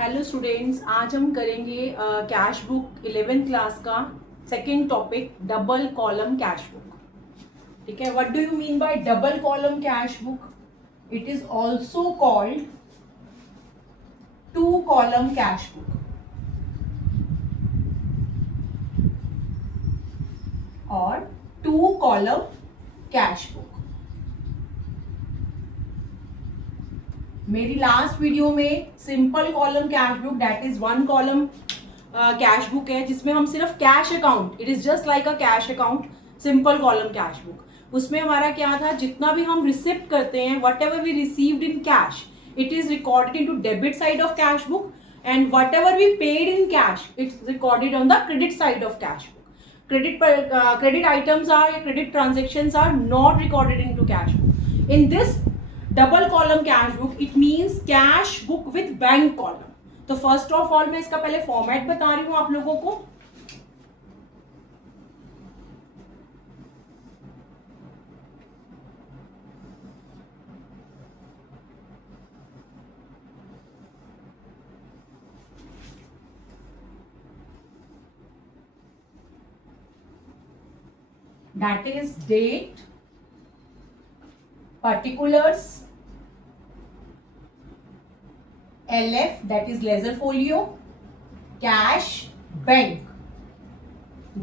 Hello students, आज हम करेंगे कैश बुक 11th क्लास का second topic double column cash book. ठीक है. What do you mean by double column cash book? It is also called two column cash book और two column cash book. मेरी last video में simple column cash book that is one column cash book है जिसमें हम सिर्फ cash account, it is just like a cash account, simple column cash book. उसमें हमारा क्या था, जितना भी हम रिसिप्ट करते हैं, whatever we received in cash, it is recorded into debit side of cash book, and whatever we paid in cash it's recorded on the credit side of cash book. Credit items are, credit transactions are not recorded into cash book. In this double column cash book, it means cash book with bank column. तो first of all मैं इसका पहले format बता रही हूं आप लोगों को. That is date, particulars, LF that is ledger folio, cash, bank.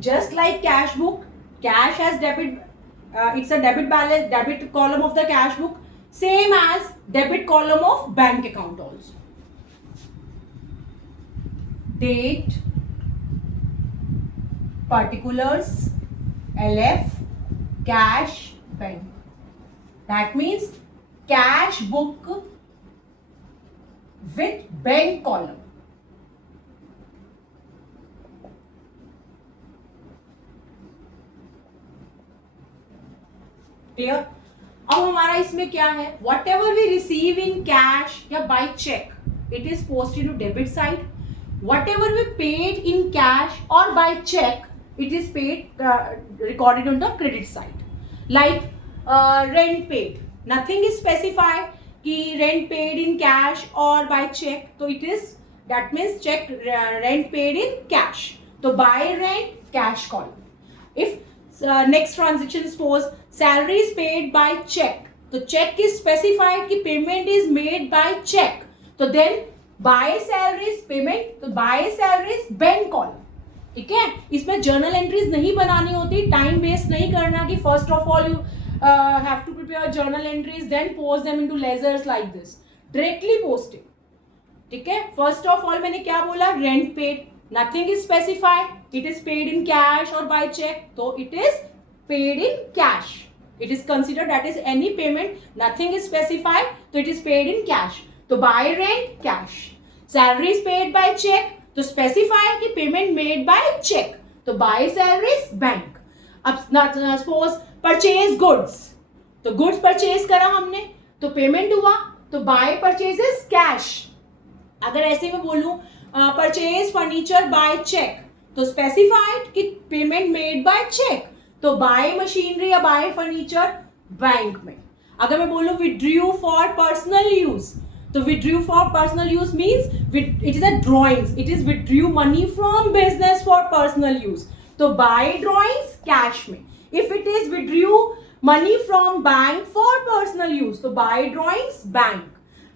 Just like cash book, cash has debit, it's a debit balance, debit column of the cash book, same as debit column of bank account also. Date, particulars, LF, cash, bank. That means cash book with bank column. Clear? अब हमारा इसमें क्या है, whatever we receive in cash या by cheque, it is posted to debit side. Whatever we paid in cash और by cheque, it is paid recorded on the credit side. Like rent paid, nothing is specified कि rent paid in cash or by check, तो it is, that means check rent paid in cash, तो by rent cash column. If next transaction suppose salary is paid by check, तो check is specified कि payment is made by check, तो then by salaries payment, तो by salaries bank column. ठीक है. इसमें journal entries नहीं बनानी होती, टाइम वेस्ट नहीं करना कि first of all you have to prepare journal entries then post them into ledgers like this, directly posting. ठीक है. फर्स्ट ऑफ ऑल मैंने क्या बोला, rent paid, nothing is specified, it is paid in cash और by cheque, तो it is paid in cash. It is considered that is any payment, nothing is specified, तो it is paid in cash, तो by rent cash. Salary is paid by cheque, तो specify कि payment made by cheque, तो bye salaries bank. अब suppose purchase goods, तो goods purchase करा हमने, तो पेमेंट हुआ, तो बाय परचेजेस कैश. अगर ऐसे में बोलूं परचेज फर्नीचर बाय चेक, तो स्पेसिफाइड कि पेमेंट मेड बाय चेक, तो बाय मशीनरी या बाय फर्नीचर बैंक में. अगर मैं बोलूं विड्रू फॉर पर्सनल यूज, तो withdrew for personal use means it is a drawings, it is withdrew money from business for personal use, तो buy drawings cash में. if it is withdrew money from bank for personal use, तो buy drawings bank.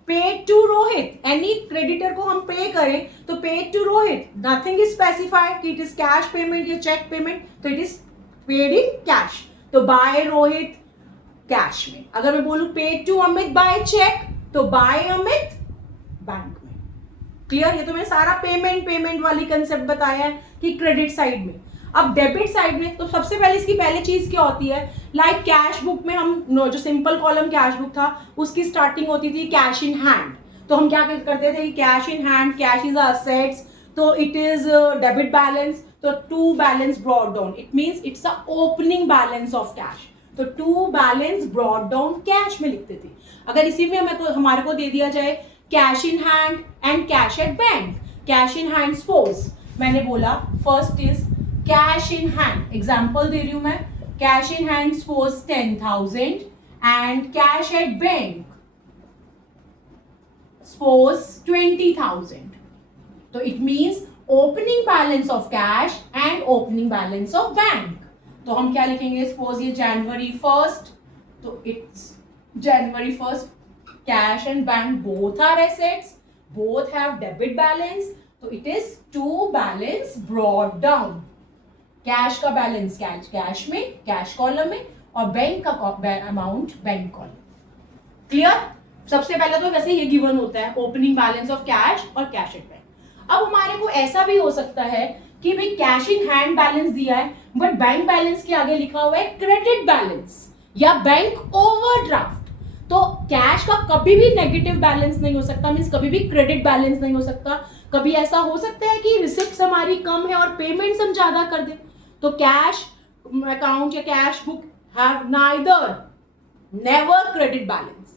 paid to Rohit, any creditor को हम पे करें, तो paid to Rohit, nothing is specified कि it is cash payment या check payment, तो it is paid in cash, तो buy Rohit cash में. अगर मैं बोलूं paid to Amit by check, तो बाय अमित बैंक में. क्लियर? ये तो मैंने सारा पेमेंट वाली कंसेप्ट बताया है कि क्रेडिट साइड में. अब डेबिट साइड में, तो सबसे पहले इसकी पहले चीज क्या होती है, लाइक कैश बुक में हम जो सिंपल कॉलम कैश बुक था उसकी स्टार्टिंग होती थी कैश इन हैंड. तो हम क्या करते थे, cash in hand, cash is assets, तो इट इज डेबिट बैलेंस, तो to balance brought down, it means it's a opening balance of cash, तो to balance brought down cash में लिखते थे. अगर इसी में हमारे को दे दिया जाए cash in hand and cash at bank, cash in hand suppose मैंने बोला first is cash in hand, example दे रही हूं मैं, cash in hand suppose 10,000 and cash at bank suppose 20,000. तो it means opening balance of cash and opening balance of bank. तो हम क्या लिखेंगे, सपोज ये January 1st, तो it's January 1st, cash and bank both are assets, both have debit balance, तो it is to balance brought down. Cash का balance cash में, cash column में, और बैंक का अमाउंट बैंक कॉलम. क्लियर. सबसे पहले तो वैसे ये गिवन होता है ओपनिंग बैलेंस ऑफ कैश और कैश एट बैंक. अब हमारे को ऐसा भी हो सकता है कि भाई कैश इन हैंड बैलेंस दिया है बट बैंक बैलेंस के आगे लिखा हुआ है क्रेडिट बैलेंस या बैंक ओवरड्राफ्ट. तो कैश का कभी भी नेगेटिव बैलेंस नहीं हो सकता, मींस कभी भी क्रेडिट बैलेंस नहीं हो सकता. कभी ऐसा हो सकता है कि रिसिप्ट्स हमारी कम है और पेमेंट्स हम ज्यादा कर दें, तो कैश अकाउंट या cash book have neither never credit balance.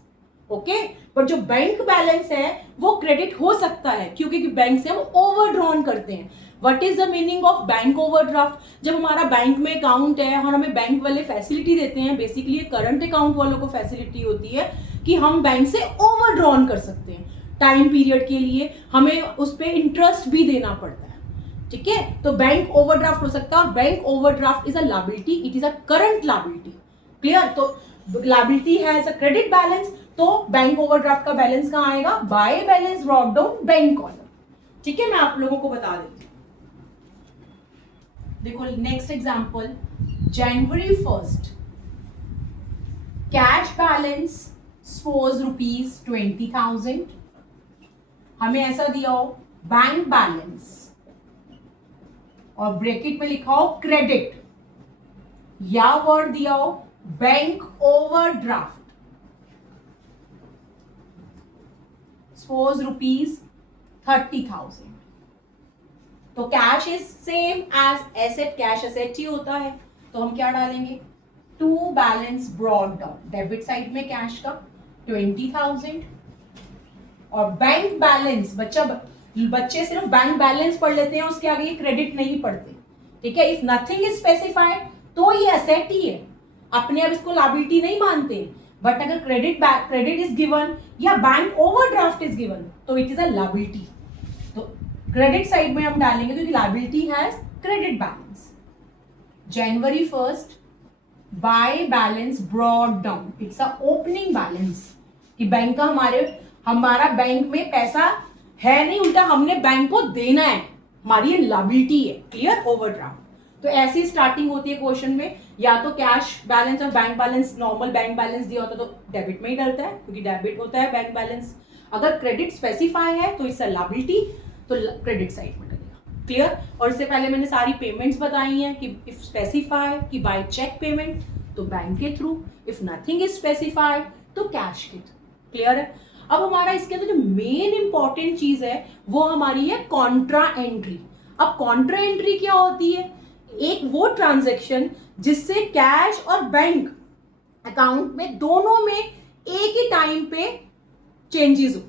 Okay, पर जो बैंक बैलेंस है वो क्रेडिट हो सकता है क्योंकि बैंक से वो ओवरड्रॉन करते हैं. What is the meaning of bank overdraft? जब हमारा बैंक में अकाउंट है और हमें बैंक वाले फैसिलिटी देते हैं, बेसिकली करंट अकाउंट वालों को फैसिलिटी होती है कि हम बैंक से ओवरड्रॉन कर सकते हैं टाइम पीरियड के लिए, हमें उस पर इंटरेस्ट भी देना पड़ता है. ठीक है, तो बैंक ओवरड्राफ्ट हो सकता है और bank overdraft is a liability, it is a current liability. Clear. तो liability has a credit balance, तो बैंक ओवरड्राफ्ट का बैलेंस कहाँ आएगा, by balance brought down bank column. ठीक है, मैं आप लोगों को बता देती हूँ. देखो next example, January 1st, cash balance suppose ₹20,000. हमें ऐसा दिया हो बैंक बैलेंस और ब्रैकेट में लिखा हो क्रेडिट, या वर्ड दिया हो बैंक ओवरड्राफ्ट सपोज ₹30,000. तो cash is same as asset, cash asset ही होता है, तो हम क्या डालेंगे, to balance brought down, debit side में कैश का 20,000 और बैंक बैलेंस, बच्चे सिर्फ बैंक बैलेंस पढ़ लेते हैं, उसके आगे ये क्रेडिट नहीं पढ़ते. ठीक है, इफ नथिंग इज स्पेसिफाइड तो ये एसेट ही है, अपने आप इसको लायबिलिटी नहीं मानते. बट अगर क्रेडिट इज गिवन या बैंक ओवरड्राफ्ट इज गिवन तो इट इज अ लायबिलिटी. तो क्रेडिट साइड में हम डालेंगे क्योंकि liability has credit balance. January 1st, bye balance brought down, it's a opening balance कि बैंक का हमारा बैंक में पैसा है नहीं, उल्टा हमने बैंक को देना है, हमारी ये लायबिलिटी है. क्लियर. ओवरड्राफ्ट. तो ऐसी स्टार्टिंग होती है क्वेश्चन में, या तो कैश बैलेंस और bank balance, normal bank balance दिया होता तो डेबिट में ही डलता है क्योंकि डेबिट होता है बैंक बैलेंस. अगर क्रेडिट स्पेसिफाई है तो इट्स अ लायबिलिटी, तो क्रेडिट साइड में डलेगा. क्लियर. और इससे पहले मैंने सारी पेमेंट्स बताई हैं कि इफ स्पेसिफाई कि बाय चेक पेमेंट तो बैंक के through, if nothing is specified तो कैश के थ्रू. क्लियर है. अब हमारा इसके अंदर जो मेन इंपॉर्टेंट चीज है वो हमारी है कॉन्ट्रा एंट्री. अब कॉन्ट्रा एंट्री क्या होती है, एक वो ट्रांजैक्शन जिससे कैश और बैंक अकाउंट में दोनों में एक ही टाइम पे चेंजेस हो,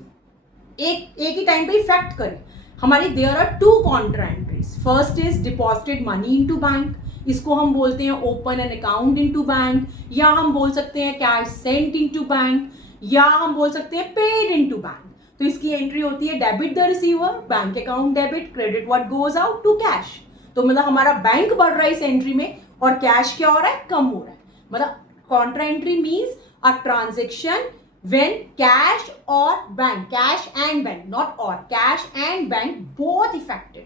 एक ही टाइम पे इफेक्ट करे. हमारी there are two contra entries. First is deposited money into bank, इसको हम बोलते हैं open an account into bank, या हम बोल सकते हैं कैश सेंट इनटू बैंक, या हम बोल सकते हैं पेड इनटू बैंक. तो इसकी एंट्री होती है debit the receiver, bank account debit, credit what goes out to cash. तो मतलब हमारा बैंक बढ़ रहा है इस एंट्री में और कैश क्या हो रहा है, कम हो रहा है. मतलब Contra entry means a transaction when cash or bank, cash and bank, not or, cash and bank both affected.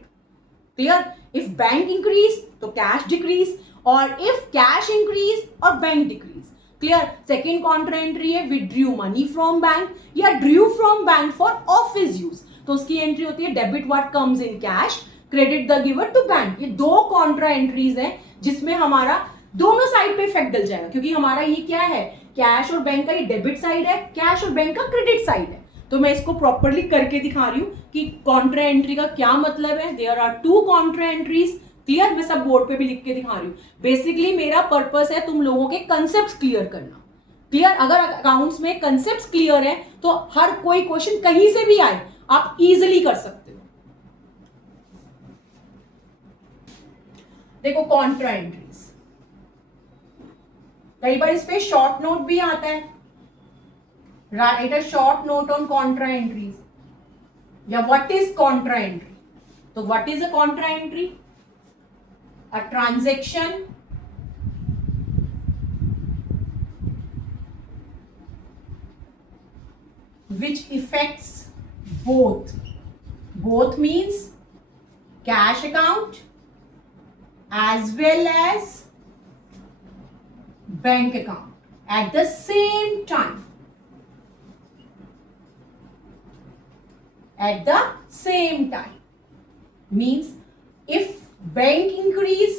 Clear. If bank increase तो cash decrease, और if cash increase और bank decrease. Clear. Second contra entry है withdrew money from bank या drew from bank for office use. तो उसकी entry होती है debit what comes in cash, credit the giver to bank. ये दो contra entries हैं जिसमें हमारा दोनों साइड पे इफेक्ट डल जाएगा क्योंकि हमारा ये क्या है, कैश और बैंक का ये डेबिट साइड है, कैश और बैंक का क्रेडिट साइड है. तो मैं इसको प्रॉपर्ली करके दिखा रही हूँ कि कॉन्ट्रा एंट्री का क्या मतलब है. There are two contra entries. Clear. मैं सब बोर्ड पे भी लिख के दिखा रही हूँ. बेसिकली मेरा पर्पस है तुम लोगों के कंसेप्ट क्लियर करना. क्लियर. अगर अकाउंट्स में कंसेप्ट क्लियर है तो हर कोई क्वेश्चन कहीं से भी आए आप इजिली कर सकते हो. देखो कॉन्ट्रा एंट्रीज, कई बार इस पे शॉर्ट नोट भी आता है, right a short note on Contra entries या व्हाट इज कॉन्ट्रा एंट्री. तो what is a contra entry? A transaction which affects both means cash account as well as bank account at the same time. At the same time means if bank increase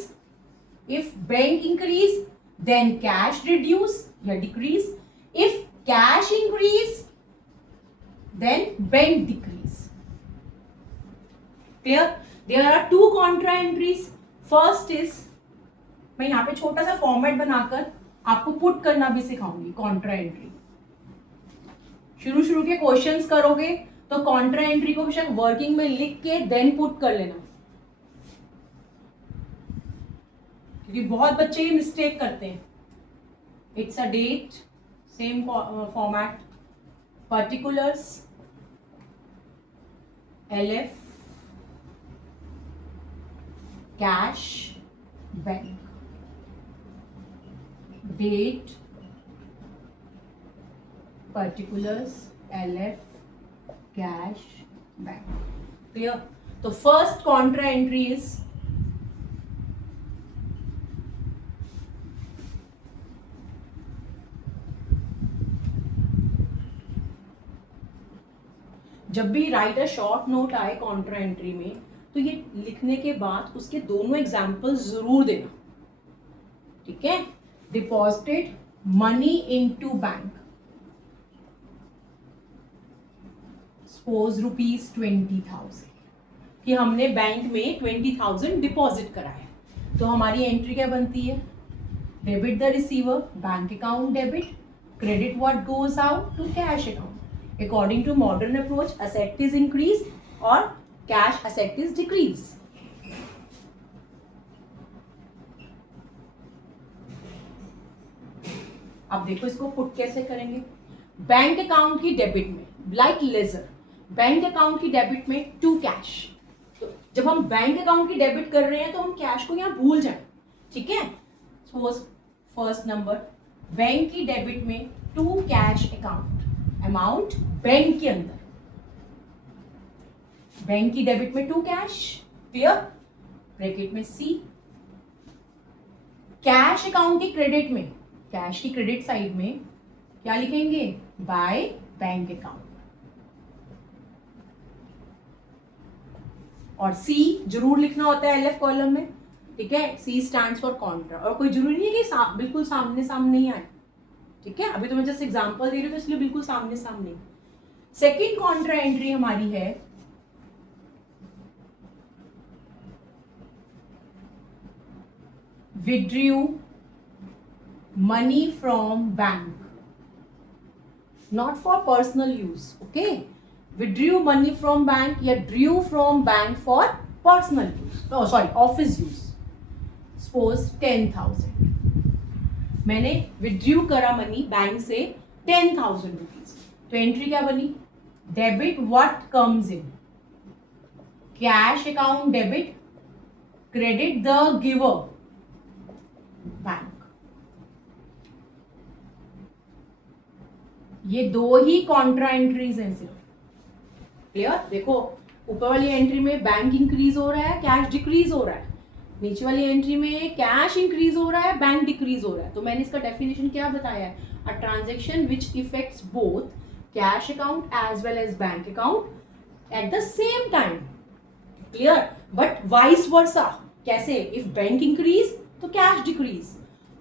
then cash reduce या decrease. If cash increase then bank decrease. Clear? There are two contra entries. First is, मैं यहाँ पे छोटा सा format बनाकर आपको put करना भी सिखाऊंगी कॉन्ट्रा एंट्री. शुरू के क्वेश्चंस करोगे तो कॉन्ट्रा एंट्री को बेशक वर्किंग में लिख के देन पुट कर लेना, क्योंकि बहुत बच्चे ये मिस्टेक करते हैं. It's a date, same format, particulars, LF, cash, bank, date, particulars, LF, cash, bank. Clear? तो फर्स्ट कॉन्ट्रा एंट्री इज जब भी राइट अ शॉर्ट नोट आए कॉन्ट्रा एंट्री में तो ये लिखने के बाद उसके दोनों एग्जाम्पल जरूर देना. ठीक है? Deposited money into bank, suppose ₹20,000 कि हमने बैंक में 20,000 डिपॉजिट कराया, तो हमारी एंट्री क्या बनती है? Debit the receiver, bank account debit, credit what goes out to cash account. According to modern approach, asset is increase और cash asset is decrease. अब देखो इसको पुट कैसे करेंगे. बैंक अकाउंट की डेबिट में, लाइक लेजर, बैंक अकाउंट की debit में टू कैश. तो जब हम बैंक अकाउंट की डेबिट कर रहे हैं तो हम कैश को यहाँ भूल जाए. ठीक है? सपोज फर्स्ट नंबर, बैंक की डेबिट में to cash account, amount bank के अंदर, बैंक की डेबिट में टू कैश, क्लियर? ब्रैकेट में C. कैश अकाउंट की क्रेडिट में, कैश की क्रेडिट साइड में क्या लिखेंगे? By bank account. और C जरूर लिखना होता है LF कॉलम में. ठीक है? C stands for Contra. और कोई जरूरी नहीं है कि बिल्कुल सामने ही आए. ठीक है? अभी तो मैं जस्ट एग्जांपल दे रही हूँ तो इसलिए बिल्कुल सामने. सेकंड कॉन्ट्रा एंट्री हमारी है withdrew money from bank, not for personal use. Okay? Withdrew money from bank या drew from bank for personal use. Oh sorry, office use. Suppose 10,000 मैंने विड्रू करा मनी बैंक से 10,000 रुपीज. तो entry क्या बनी? Debit what comes in, cash account debit, credit the giver, bank. ये दो ही Contra entries हैं सिर्फ. क्लियर? देखो ऊपर वाली एंट्री में बैंक इंक्रीज हो रहा है, कैश डिक्रीज हो रहा है. नीचे वाली एंट्री में कैश इंक्रीज हो रहा है, बैंक डिक्रीज हो रहा है. तो मैंने इसका डेफिनेशन क्या बताया है? A transaction which effects both cash account as well as bank account at the same time. Clear? But vice versa. कैसे? इफ बैंक इंक्रीज तो कैश डिक्रीज,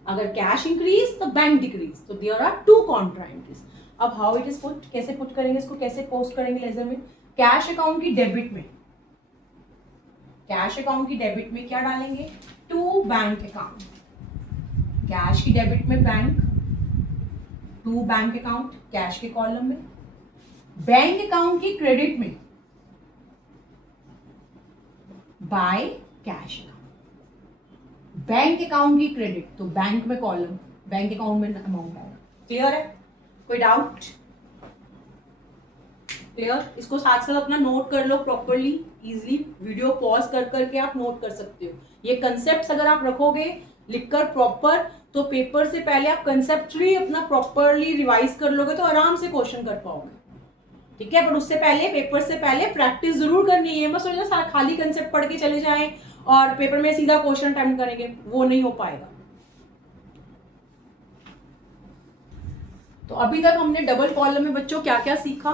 अगर कैश इंक्रीज तो बैंक डिक्रीज. तो there are two contra entries. अब how it is put, कैसे put करेंगे इसको, कैसे पोस्ट करेंगे लेजर में? कैश अकाउंट की डेबिट में, कैश अकाउंट की डेबिट में क्या डालेंगे? To bank account. कैश की डेबिट में bank, to bank account cash के कॉलम में. बैंक अकाउंट की क्रेडिट में by cash account. Bank account की क्रेडिट तो बैंक में कॉलम, बैंक अकाउंट में अमाउंट आएगा. क्लियर है? कोई डाउट? क्लियर? इसको साथ साथ अपना नोट कर लो प्रॉपरली, इजिली वीडियो पॉज कर करके आप नोट कर सकते हो। ये कंसेप्ट अगर आप रखोगे लिखकर प्रॉपर, तो पेपर से पहले आप कंसेप्चुअली अपना प्रॉपरली रिवाइज कर लोगे तो आराम से क्वेश्चन कर पाओगे, ठीक है? बट उससे पहले, पेपर से पहले प्रैक्टिस जरूर करनी है। बस सोचना खाली कंसेप्ट पढ़ के चले जाएं और पेपर में सीधा क्वेश्चन अटेम्प्ट करेंगे, वो नहीं हो पाएगा। तो अभी तक हमने डबल कॉलम में बच्चों क्या क्या सीखा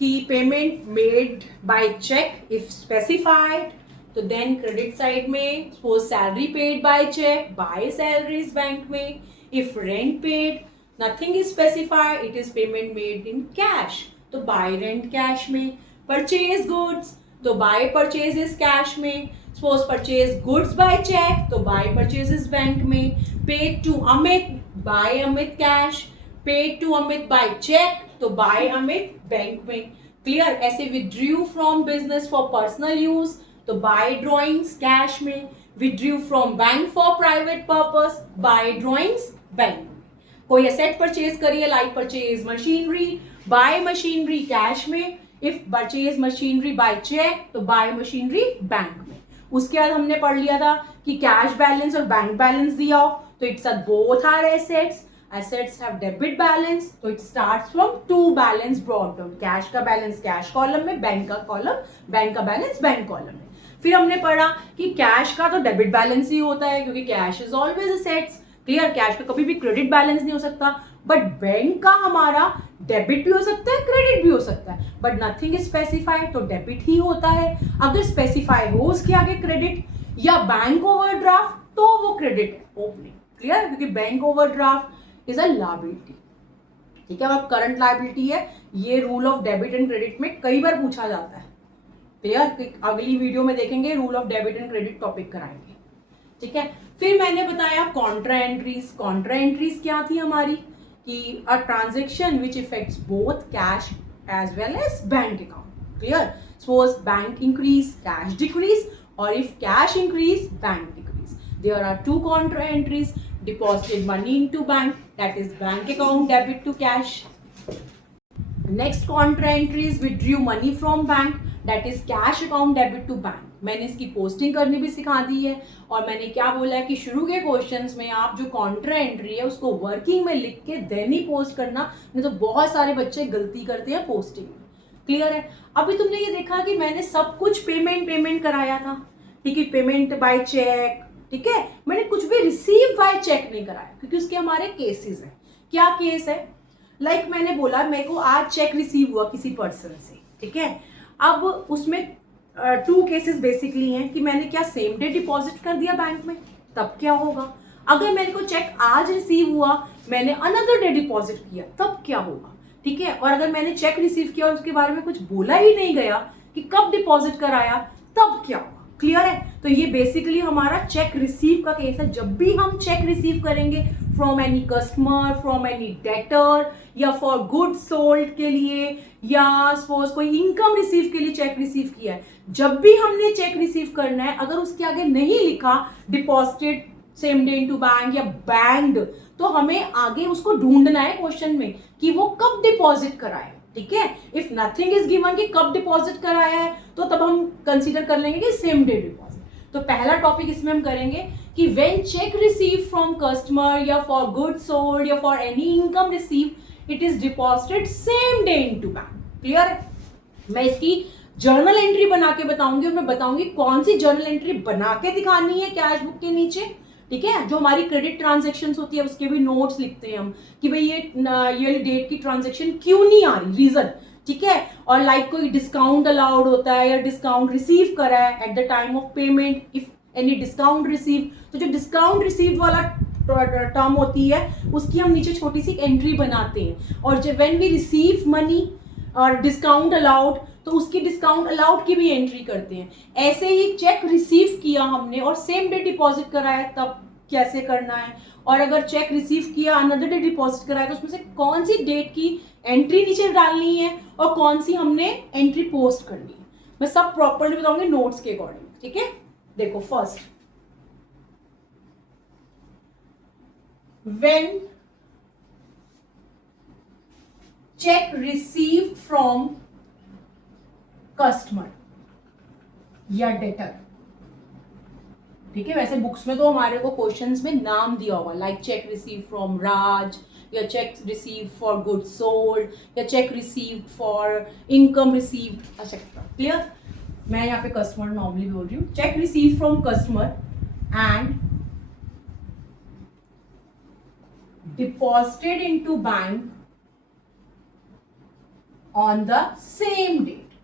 कि payment made by cheque if specified, तो देन क्रेडिट साइड में suppose salary paid by cheque, by salaries bank में, if rent paid nothing is specified it is payment made in cash, तो बाय रेंट कैश में, purchase goods तो by purchases cash में, suppose purchase goods by cheque तो by purchases bank में, paid to Amit by Amit cash, paid to Amit by cheque तो bye Amit bank में, clear? ऐसे withdrew from business for personal use तो by drawings cash में, withdrew from bank for private purpose by drawings bank में, कोई asset purchase करिए like purchase machinery by machinery cash में, if purchase machinery by cheque तो by machinery bank में। उसके बाद हमने पढ़ लिया था कि कैश बैलेंस और बैंक बैलेंस दिया हो तो it's both are assets, assets have debit balance तो it starts from two balance brought down, cash का बैलेंस कैश कॉलम में, बैंक का बैलेंस बैंक कॉलम में। फिर हमने पढ़ा कि कैश का तो डेबिट बैलेंस ही होता है क्योंकि cash is always assets, clear? Cash का कभी भी क्रेडिट बैलेंस नहीं हो सकता, बट बैंक का हमारा डेबिट भी हो सकता है क्रेडिट भी हो सकता है, बट नथिंग इज स्पेसिफाइड तो डेबिट ही होता है। अगर स्पेसिफाई हो उसके आगे क्रेडिट या बैंक ओवरड्राफ्ट तो वो क्रेडिट है ओपनिंग, क्लियर? क्योंकि bank overdraft is a liability, ठीक है? और करंट लायबिलिटी है, ये rule of debit and credit में कई बार पूछा जाता है, क्लियर? अगली वीडियो में देखेंगे rule of debit and credit topic कराएंगे, ठीक है? फिर मैंने बताया कॉन्ट्रा एंट्रीज। कॉन्ट्रा एंट्रीज क्या थी हमारी कि a transaction which effects both cash as well as bank account, clear? Suppose bank increase cash decrease और if cash increase bank decrease, there are two contra entries, deposited money into bank that is bank account debit to cash, next contra entry is withdrew money from bank that is cash account debit to bank। मैंने इसकी posting करनी भी सिखा दी है और मैंने क्या बोला है कि शुरू के क्वेश्चंस में आप जो कॉन्ट्रा एंट्री है उसको वर्किंग में लिख के देन ही पोस्ट करना, नहीं तो बहुत सारे बच्चे गलती करते हैं पोस्टिंग में, क्लियर है? अभी तुमने ये देखा कि मैंने सब कुछ पेमेंट कराया था, ठीक है? पेमेंट बाय चेक, ठीक है? मैंने कुछ भी रिसीव बाय चेक नहीं कराया क्योंकि उसके हमारे केसेस हैं। क्या केस है? लाइक मैंने बोला मेरे को आज चेक रिसीव हुआ किसी पर्सन से, ठीक है? अब उसमें टू केसेस बेसिकली हैं कि मैंने क्या सेम डे डिपॉजिट कर दिया बैंक में, तब क्या होगा? अगर मेरे को चेक आज रिसीव हुआ मैंने अनदर डे डिपॉजिट किया तब क्या होगा, ठीक है? और अगर मैंने चेक रिसीव किया और उसके बारे में कुछ बोला ही नहीं गया कि कब डिपॉजिट कराया तब क्या होगा, क्लियर है? तो ये बेसिकली हमारा चेक रिसीव का केस है। जब भी हम चेक रिसीव करेंगे from any customer, from any debtor या फॉर गुड सोल्ड के लिए या सपोज कोई इनकम रिसीव के लिए चेक रिसीव किया है, जब भी हमने चेक रिसीव करना है अगर उसके आगे नहीं लिखा deposited same day into bank या बैंक्ड, तो हमें आगे उसको ढूंढना है क्वेश्चन में कि वो कब डिपॉजिट कराए, ठीक है? इफ नथिंग इज गिवन कि कब डिपॉजिट कराया है तो तब हम कंसीडर कर लेंगे कि सेम डे डिपॉजिट। तो पहला टॉपिक इसमें हम करेंगे कि when check receive from customer या फॉर गुड सोल्ड या for any income receive it is deposited same day into bank, clear है? मैं इसकी जर्नल एंट्री बना के बताऊंगी और मैं बताऊंगी कौन सी जर्नल एंट्री बना के दिखानी है कैश बुक के नीचे, ठीक है? जो हमारी क्रेडिट ट्रांजेक्शन होती है उसके भी नोट्स लिखते हैं हम कि भाई ये डेट की ट्रांजेक्शन क्यों नहीं आ रही, रीजन, ठीक है? और लाइक कोई डिस्काउंट अलाउड होता है या डिस्काउंट रिसीव करा है at the time of payment, if any discount receive, तो जो डिस्काउंट रिसीव वाला टर्म होती है उसकी हम नीचे छोटी सी एंट्री बनाते हैं, और जब व्हेन वी रिसीव मनी और डिस्काउंट अलाउड तो उसकी डिस्काउंट अलाउड की भी एंट्री करते हैं। ऐसे ही चेक रिसीव किया हमने और सेम डे डिपॉजिट कराया तब कैसे करना है, और अगर चेक रिसीव किया अनदर डे डिपॉजिट कराया तो उसमें से कौन सी डेट की एंट्री नीचे डालनी है और कौन सी हमने एंट्री पोस्ट करनी है, मैं सब प्रॉपरली बताऊंगी नोट्स के अकॉर्डिंग, ठीक है? देखो first, when check received from customer या डेटर। ठीक है, वैसे बुक्स में तो हमारे को क्वेश्चंस में नाम दिया होगा, like cheque receive from Raj, या cheque receive for good sold, या cheque received for income received etcetera. Clear? मैं यहाँ पे कस्टमर नॉर्मली बोल रही हूँ। Cheque receive from customer and deposited into bank on the same date।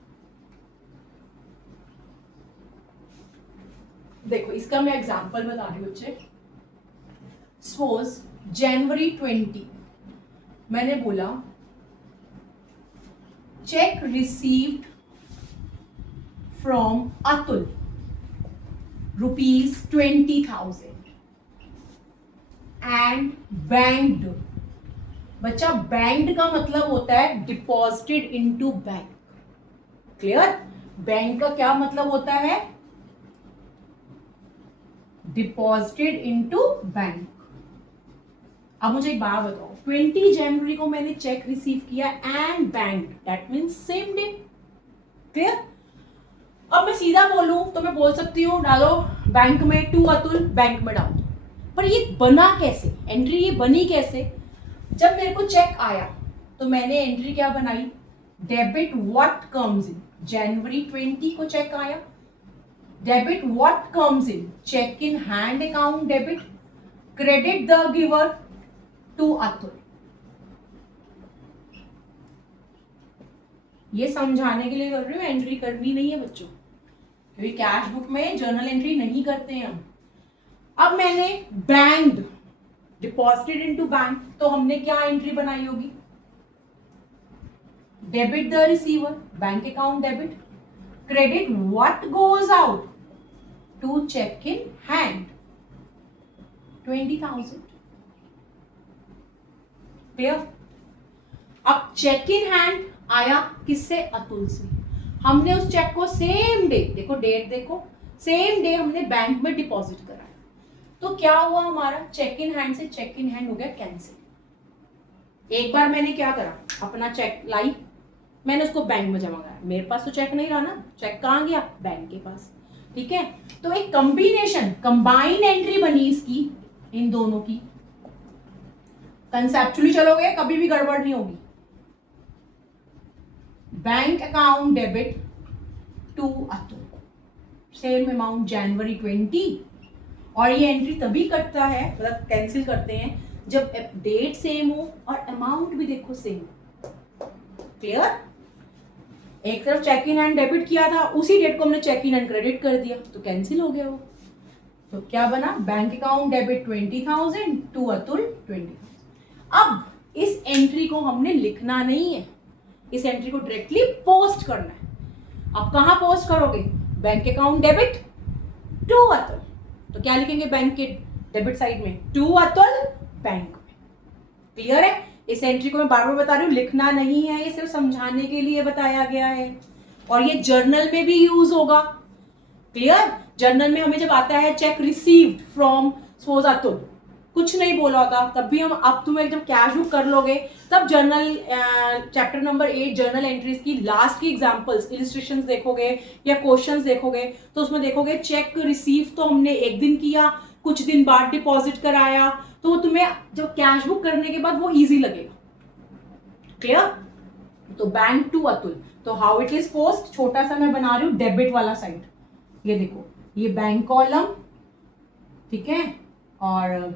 देखो इसका मैं एग्जांपल बता रही हूँ बच्चे। सपोज जनवरी 20 मैंने बोला check received from Atul ₹20,000 and banked. बच्चा बैंक्ड का मतलब होता है deposited into bank. Clear? Bank का क्या मतलब होता है? Deposited into bank. अब मुझे एक बात बताओ, 20 जनवरी को मैंने चेक रिसीव किया and banked, that means same day. Clear? अब मैं सीधा बोलूं तो मैं बोल सकती हूँ डालो बैंक में टू अतुल, बैंक में डाल दो। पर ये बना कैसे? एंट्री ये बनी कैसे? जब मेरे को चेक आया तो मैंने एंट्री क्या बनाई? Debit what comes in. जनवरी 20 को चेक आया, debit what comes in, cheque in hand account debit, credit the giver to Atul. ये समझाने के लिए कर रही हूँ, एंट्री करनी नहीं है बच्चों, क्योंकि कैश बुक में जर्नल एंट्री नहीं करते हैं हम। अब मैंने बैंक्ड, डिपॉजिटेड इनटू बैंक, तो हमने क्या एंट्री बनाई होगी? Debit the receiver, bank account debit, credit what goes out to cheque in hand 20,000। Clear? अब चेक इन हैंड आया किससे? अतुल से। हमने उस चेक को सेम डे, देखो डेट देखो, सेम डे हमने बैंक में डिपॉजिट कराया। तो क्या हुआ हमारा? चेक इन हैंड से चेक इन हैंड हो गया कैंसिल। एक बार मैंने क्या करा, अपना चेक लाई, मैंने उसको बैंक में जमा कराया। मेरे पास तो चेक नहीं रहा ना, चेक कहाँ गया? बैंक के पास। ठीक है, तो एक कॉम्बिनेशन, कंबाइन एंट्री बनी इसकी, इन दोनों की। कंसेप्चुअली चलोगे कभी भी गड़बड़ नहीं होगी। Bank account debit to Atul, same amount January 20। और ये एंट्री तभी कटता है, मतलब कैंसिल करते हैं, जब डेट सेम हो और अमाउंट भी देखो सेम। क्लियर? एक तरफ चेक इन एंड डेबिट किया था, उसी डेट को हमने चेक इन एंड क्रेडिट कर दिया, तो कैंसिल हो गया वो। तो क्या बना? Bank account debit 20,000 to Atul 20,000। अब इस एंट्री को हमने लिखना नहीं है, इस एंट्री को डायरेक्टली पोस्ट करना है। अब कहां पोस्ट करोगे? Bank account debit to Atul, तो क्या लिखेंगे बैंक के डेबिट साइड में? टू अतुल बैंक में। क्लियर है? इस एंट्री को मैं बार बार बता रही हूँ, लिखना नहीं है, ये सिर्फ समझाने के लिए बताया गया है। और ये जर्नल में भी यूज होगा। क्लियर? जर्नल में हमें जब आता है check received from suppose Atul, कुछ नहीं बोला होता, तब भी हम, अब तुम्हें जब कैश बुक कर लोगे तब journal chapter number 8 journal entries की लास्ट की एग्जांपल्स, इलिस्ट्रेशंस देखोगे या क्वेश्चंस देखोगे, तो उसमें देखोगे चेक रिसीव तो हमने एक दिन किया, कुछ दिन बाद डिपॉजिट कराया, तो तुम्हें जब कैश बुक करने के बाद वो इजी लगेगा। क्लियर? तो बैंक टू अतुल, तो हाउ इट इज पोस्ट, छोटा सा मैं बना रही हूँ डेबिट वाला साइड। ये देखो, ये बैंक कॉलम, ठीक है, और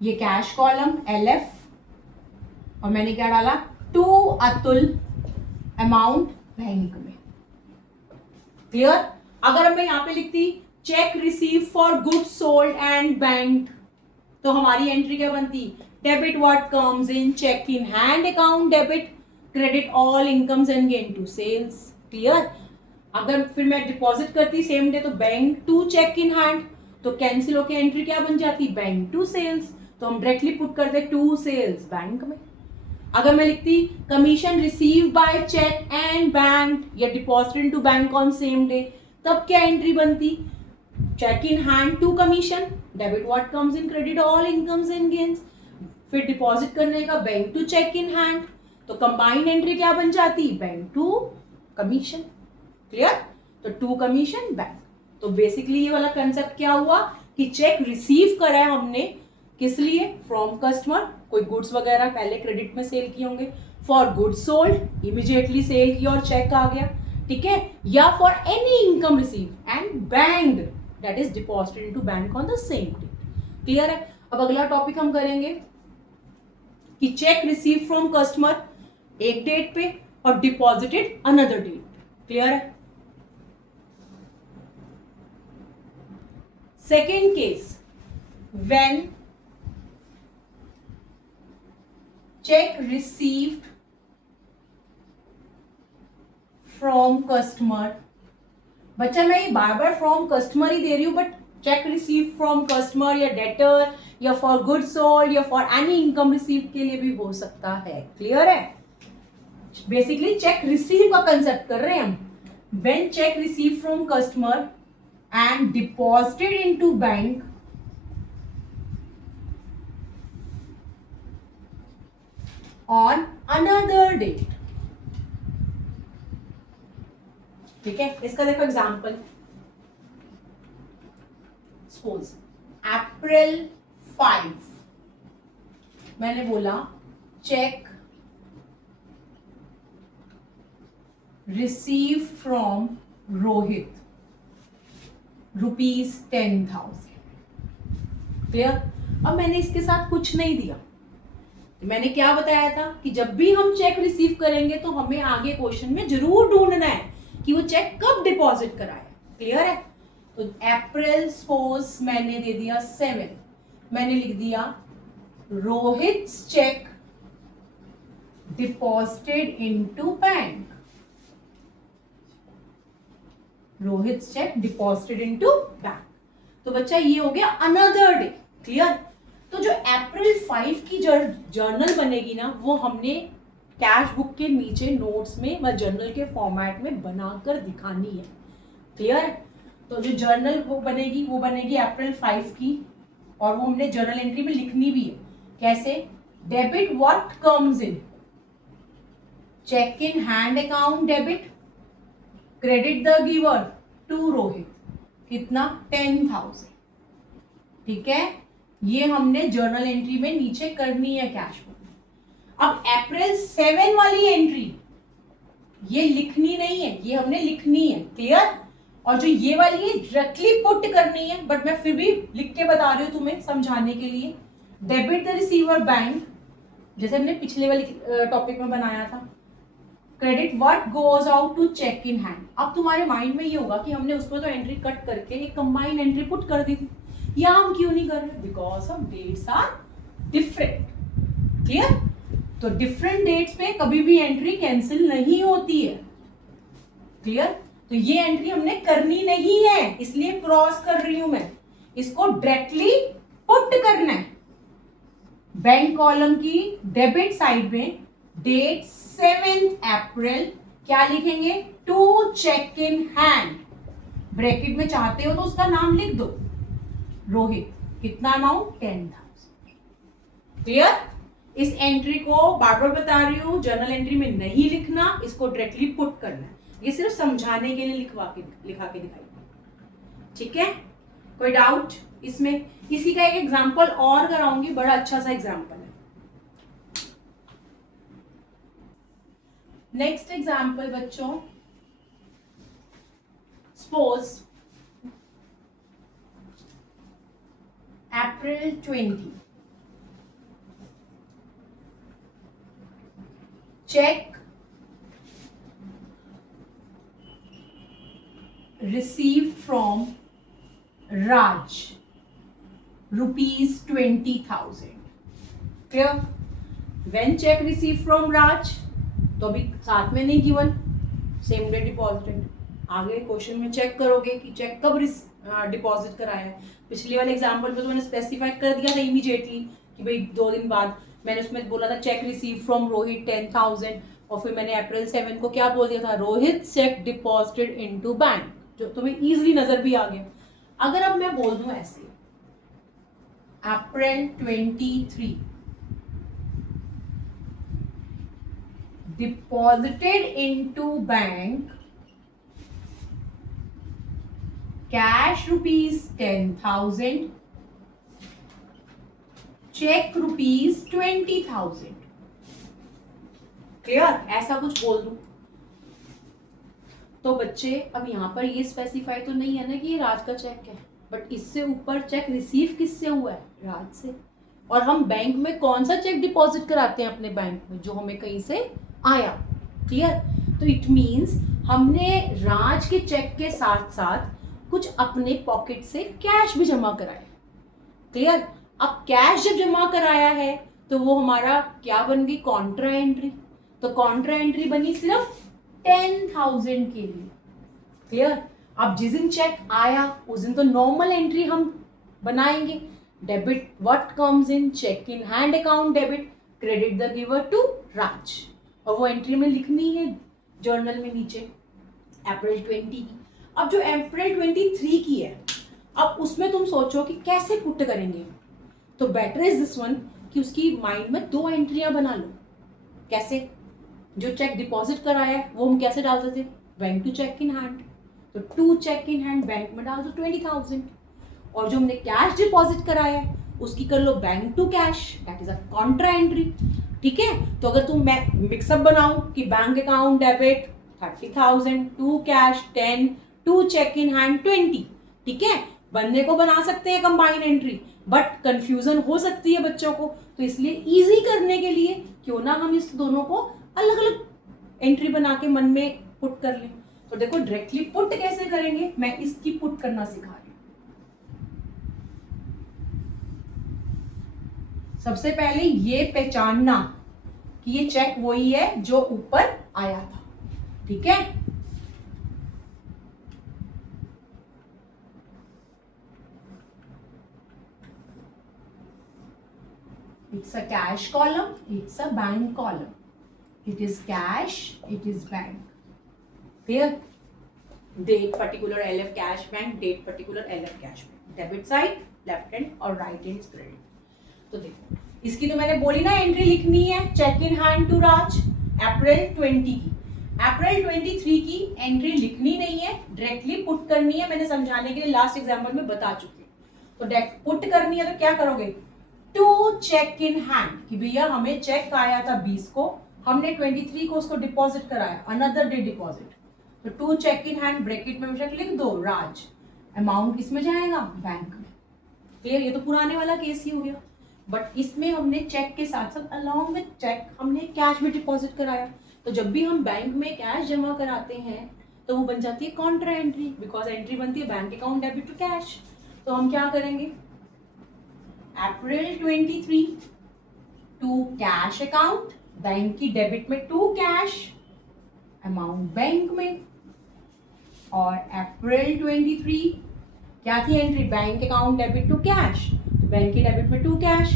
ये कैश कॉलम LF, और मैंने क्या डाला? टू अतुल अमाउंट बैंक में। क्लियर? अगर मैं यहां पे लिखती cheque receive for good sold and bank, तो हमारी एंट्री क्या बनती? Debit what comes in, cheque in hand account debit, credit all incomes and gain to sales. Clear? अगर फिर मैं डिपॉजिट करती सेम डे, तो bank to cheque in hand, तो कैंसिल होकर एंट्री क्या बन जाती? बैंक टू सेल्स, तो हम डायरेक्टली पुट करते टू सेल्स बैंक में। अगर मैं लिखती commission receive by cheque and bank या deposit into bank on same day, तब क्या एंट्री बनती? Cheque in hand to commission, debit what comes in, credit all incomes and gains, फिर डिपॉजिट करने का bank to cheque in hand, तो combined entry क्या बन जाती? Bank to commission. क्लियर? तो टू कमीशन बैंक। तो बेसिकली ये वाला कंसेप्ट क्या हुआ कि चेक रिसीव करा है हमने, किस लिए? फ्रॉम कस्टमर, कोई गुड्स वगैरह पहले क्रेडिट में सेल किए होंगे, for goods sold immediately sale किया और चेक आ गया, ठीक है, या for any income receive and banked that is deposited into bank on the same date. Clear है? अब अगला टॉपिक हम करेंगे कि चेक रिसीव फ्रॉम कस्टमर एक डेट पे और डिपॉजिटेड अनदर डेट। क्लियर है? Second case, when check received from customer, बच्चा मैं ये बार बार फ्रॉम कस्टमर ही दे रही हूं, but check receive from customer या डेटर या फॉर गुड सोल्ड या फॉर एनी इनकम रिसीव के लिए भी हो सकता है। क्लियर है? बेसिकली चेक रिसीव का कंसेप्ट कर रहे हैं हम। When check receive from customer and deposited into bank on another date। ठीक है, इसका देखो एग्जांपल, सपोज अप्रैल 5 मैंने बोला check receive from Rohit ₹10,000। Clear? अब मैंने इसके साथ कुछ नहीं दिया, मैंने क्या बताया था कि जब भी हम चेक रिसीव करेंगे तो हमें आगे क्वेश्चन में जरूर ढूंढना है कि वो चेक कब डिपॉजिट कराया। क्लियर है? तो अप्रैल सपोज मैंने दे दिया 7, मैंने लिख दिया Rohit check deposited into bank, Rohit check deposited into bank. तो बच्चा ये हो गया अनदर डे। क्लियर? तो जो अप्रैल 5 की जर्नल बनेगी ना, वो हमने कैश बुक के नीचे नोट्स में व जर्नल के फॉर्मेट में बनाकर दिखानी है। क्लियर? तो जो जर्नल वो बनेगी अप्रैल 5 की, और वो हमने जर्नल एंट्री में लिखनी भी है। कैसे? Debit what comes in, cheque in hand account debit, credit the giver to Rohit, कितना? 10,000। ठीक है, ये हमने जर्नल एंट्री में नीचे करनी है कैश बुक में। अब अप्रैल 7 वाली एंट्री ये लिखनी नहीं है, ये हमने लिखनी है। क्लियर? और जो ये वाली है डायरेक्टली पुट करनी है, बट मैं फिर भी लिख के बता रही हूं तुम्हें समझाने के लिए। डेबिट द रिसीवर बैंक, जैसे हमने पिछले वाली टॉपिक में बनाया था। Credit what goes out to cheque in hand. अब तुम्हारे माइंड में ये होगा कि हमने उसमें तो एंट्री कट करके एक कंबाइन एंट्री पुट कर दी थी, या हम क्यों नहीं कर रहे? बिकॉज हम डेट्स आर डिफरेंट। क्लियर? तो डिफरेंट डेट्स पे कभी भी एंट्री कैंसिल नहीं होती है। क्लियर? तो ये एंट्री हमने करनी नहीं है, इसलिए क्रॉस कर रही हूं मैं, इसको डायरेक्टली पुट करना है। बैंक कॉलम की डेबिट साइड में डेट 7 अप्रैल क्या लिखेंगे? To cheque in hand, bracket में चाहते हो तो उसका नाम लिख दो, रोहित, कितना अमाउंट? 10,000। क्लियर? इस एंट्री को बार बार बता रही हूं, जर्नल एंट्री में नहीं लिखना, इसको डायरेक्टली पुट करना है। ये सिर्फ समझाने के लिए लिखा के दिखाई। ठीक है? कोई डाउट इसमें? इसी का एक एग्जांपल और कराऊंगी, बड़ा अच्छा सा एग्जांपल है। नेक्स्ट एग्जांपल बच्चों, suppose April 20, check received from Raj ₹20,000। Clear? When check received from Raj, तो अभी साथ में नहीं गिवन, सेम डे डिपॉजिटेड। आगे क्वेश्चन में चेक करोगे कि चेक कब डिपॉजिट कराया है। पिछले वाले एग्जांपल में तो मैंने स्पेसिफाई कर दिया था इमीडिएटली कि भाई 2 दिन बाद। मैंने उसमें बोला था चेक रिसीव फ्रॉम रोहित 10,000, और फिर मैंने अप्रैल 7 को क्या बोल दिया था? Rohit check deposited into bank, जो तुम्हें इजीली नजर भी आ गया। अगर अब मैं बोल दूं ऐसे, April 23 deposited into bank cash ₹10,000, cheque ₹20,000। Clear? ऐसा कुछ बोल दूं तो बच्चे अब यहाँ पर ये स्पेसिफाई तो नहीं है ना कि ये राज का चेक है, बट इससे ऊपर चेक रिसीव किससे हुआ है? राज से। और हम बैंक में कौन सा चेक डिपॉजिट कराते हैं अपने बैंक में? जो हमें कहीं से आया। क्लियर? तो इट मीन्स हमने राज के चेक के साथ साथ कुछ अपने पॉकेट से कैश भी जमा कराया। क्लियर? अब कैश जब जमा कराया है तो वो हमारा क्या बन गई? Contra entry. तो कॉन्ट्रा एंट्री बनी सिर्फ 10,000 के लिए। क्लियर? अब जिस दिन चेक आया उस दिन तो नॉर्मल एंट्री हम बनाएंगे। Debit what comes in cheque in hand account debit, credit the giver to Raj. और वो एंट्री में लिखनी है जर्नल में नीचे अप्रैल 20 की। अब जो अप्रैल 23 की है, अब उसमें तुम सोचो कि कैसे पुट करेंगे। तो बेटर इज दिस वन कि उसकी माइंड में 2 एंट्रियां बना लो। कैसे? जो चेक डिपॉजिट कराया है वो हम कैसे डालते थे? Bank to cheque in hand. तो to cheque in hand bank में डाल दो 20,000। और जो हमने कैश डिपॉजिट कराया है उसकी कर लो bank to cash, that is a contra entry. ठीक है? तो अगर तुम मैं मिक्सअप बनाऊं कि bank account debit 30,000, to cash 10, to cheque in hand 20। ठीक है? बनने को बना सकते हैं कंबाइन एंट्री, बट कंफ्यूजन हो सकती है बच्चों को, तो इसलिए इजी करने के लिए क्यों ना हम इस दोनों को अलग अलग एंट्री बना के मन में पुट कर लें। तो देखो डायरेक्टली पुट कैसे करेंगे, मैं इसकी पुट करना सिखा रही हूं। सबसे पहले ये पहचानना कि ये चेक वही है जो ऊपर आया था। ठीक है? It's a cash column, it's a bank column. It is cash, it is bank. Clear? Date particular LF cash bank, date particular LF cash bank. Debit side, left hand और right hand credit. तो देखो इसकी तो मैंने बोली ना entry लिखनी है चेक इन हैंड टू राज अप्रैल 20 की। अप्रैल 23 की एंट्री लिखनी नहीं है, डायरेक्टली पुट करनी है। मैंने समझाने के लिए लास्ट एग्जाम्पल में बता चुकी हूँ। तो पुट करनी है तो क्या करोगे? टू चेक इन हैंड कि भैया हमें चेक आया था 20 को, हमने 23 को उसको डिपॉजिट कराया, अनदर डे डिपॉजिट। तो to cheque in hand bracket में हमेशा लिख दो राज, अमाउंट किसमें जाएगा? बैंक में। क्लियर? ये तो पुराने वाला केस ही हो गया, बट इसमें हमने चेक के साथ साथ अलॉन्ग विद चेक हमने कैश भी डिपॉजिट कराया। तो जब भी हम बैंक में कैश जमा कराते हैं तो वो बन जाती है कॉन्ट्रा एंट्री, बिकॉज एंट्री बनती है bank account debit to cash. तो हम क्या करेंगे? April 23 to cash account, bank की डेबिट में टू कैश, अमाउंट बैंक में। और अप्रैल 23 क्या थी entry? Bank account debit to cash, तो बैंक की डेबिट में टू कैश,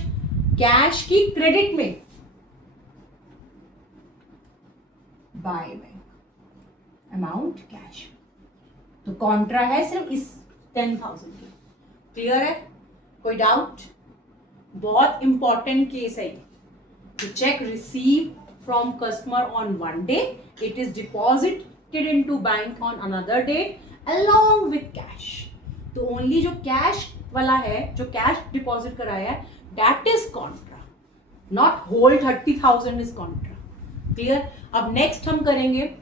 कैश की क्रेडिट में बाय बैंक, अमाउंट कैश। तो कॉन्ट्रा है सिर्फ इस 10,000 की। क्लियर है? कोई डाउट? बहुत इंपॉर्टेंट केस है ये। Cheque receive from customer on one day, it is deposited into bank on another day along with cash. तो ओनली जो कैश वाला है, जो कैश डिपॉजिट कराया है, that is contra, not whole 30,000 is contra. Clear? अब नेक्स्ट हम करेंगे,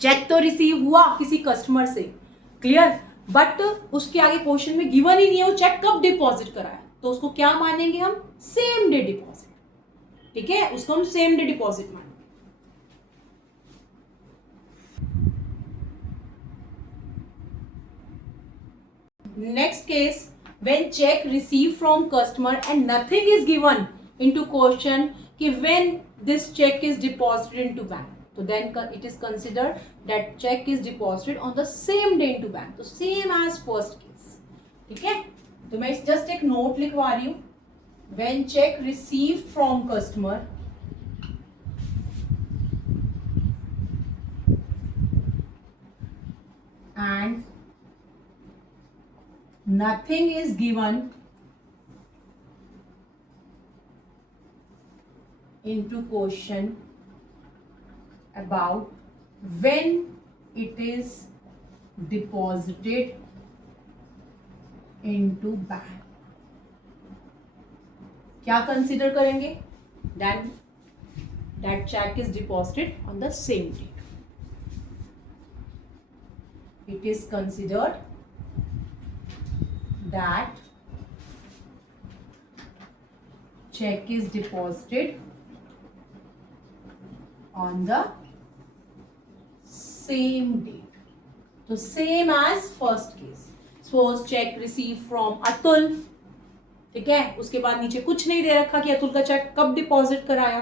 चेक तो रिसीव हुआ किसी कस्टमर से, क्लियर, बट उसके आगे क्वेश्चन में गिवन ही नहीं है वो चेक कब डिपॉजिट कराया, तो उसको क्या मानेंगे हम? Same day deposit. ठीक है? उसको हम सेम डे डिपॉजिट मानेंगे। Next case, when check received from customer and nothing is given into question कि when this check is deposited into bank, तो then it is considered that check is deposited on the same day into bank, तो same as first case। ठीक है? तो मैं just एक note लिखवा रही हूं, when check received from customer and nothing is given into question about when it is deposited into bank. क्या कंसिडर करेंगे? That cheque is deposited on the same date. It is considered that check is deposited on the same date. So same as first case. Suppose check received from Atul, ठीक है, उसके बाद नीचे कुछ नहीं दे रखा कि अतुल का चेक कब डिपॉजिट कराया.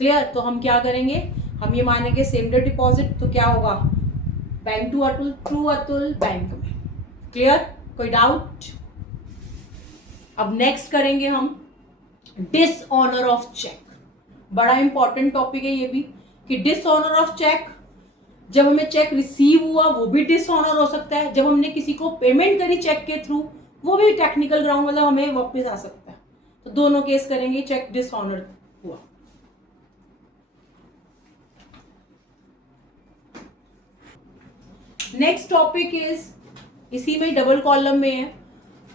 क्लियर? तो हम क्या करेंगे, हम ये मानेंगे सेम डे डिपॉजिट. तो क्या होगा, bank to Atul, through Atul bank में. क्लियर? कोई डाउट? अब नेक्स्ट करेंगे हम डिसऑनर ऑफ चेक. बड़ा इंपॉर्टेंट टॉपिक है ये भी, कि डिसऑनर ऑफ चेक, जब हमें चेक रिसीव हुआ वो भी डिसऑनर हो सकता है, जब हमने किसी को पेमेंट करी चेक के थ्रू वो भी टेक्निकल ग्राउंड मतलब हमें वापस आ सकता है. तो दोनों केस करेंगे, चेक डिसऑनर हुआ. नेक्स्ट टॉपिक इज, इसी में डबल कॉलम में है,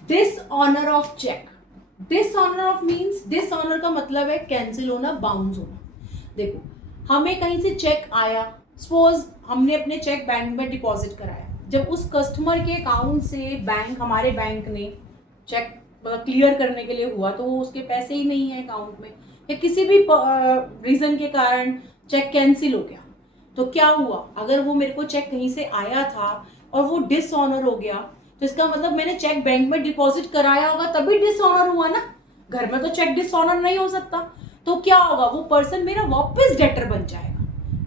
dishonour of cheque. Dishonour of means, dishonour का मतलब है कैंसिल होना, बाउंस होना. देखो, हमें कहीं से चेक आया, सपोज हमने अपने चेक बैंक में डिपॉजिट कराया, जब उस कस्टमर के अकाउंट से बैंक, हमारे बैंक ने चेक क्लियर करने के लिए हुआ, तो वो उसके पैसे ही नहीं है अकाउंट में, या किसी भी रीजन के कारण चेक कैंसिल हो गया, तो क्या हुआ, अगर वो मेरे को चेक कहीं से आया था और वो डिसऑनर हो गया, तो इसका मतलब मैंने चेक बैंक में डिपॉजिट कराया होगा तभी डिसऑनर हुआ ना. घर में तो चेक डिसऑनर नहीं हो सकता. तो क्या होगा, वो पर्सन मेरा वापस डेटर बन जाएगा.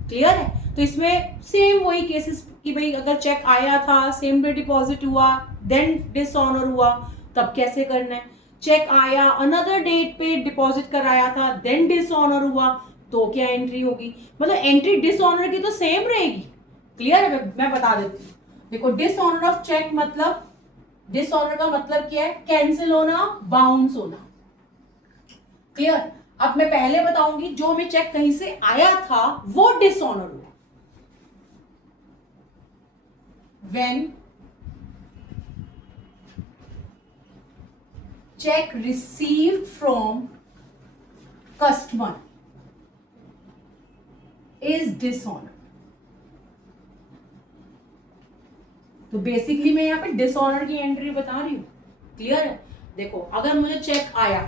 क्लियर है? तो इसमें सेम वही केसेस कि भाई अगर चेक आया था, सेम डे डिपॉजिट हुआ, देन डिसऑनर हुआ, तब कैसे करना है. चेक आया, अनदर डेट पे डिपॉजिट कराया था, देन डिसऑनर हुआ, तो क्या एंट्री होगी, मतलब एंट्री डिसऑनर की तो सेम रहेगी. क्लियर है? मैं बता देती हूँ. देखो, डिसऑनर ऑफ चेक मतलब, डिसऑनर का मतलब क्या है, कैंसिल होना, बाउंस होना. क्लियर? अब मैं पहले बताऊंगी, जो हमें चेक कहीं से आया था वो डिसऑनर हुआ. When check received from customer is dishonor. तो बेसिकली मैं यहाँ पे डिसऑनर की एंट्री बता रही हूँ. क्लियर है? देखो, अगर मुझे चेक आया,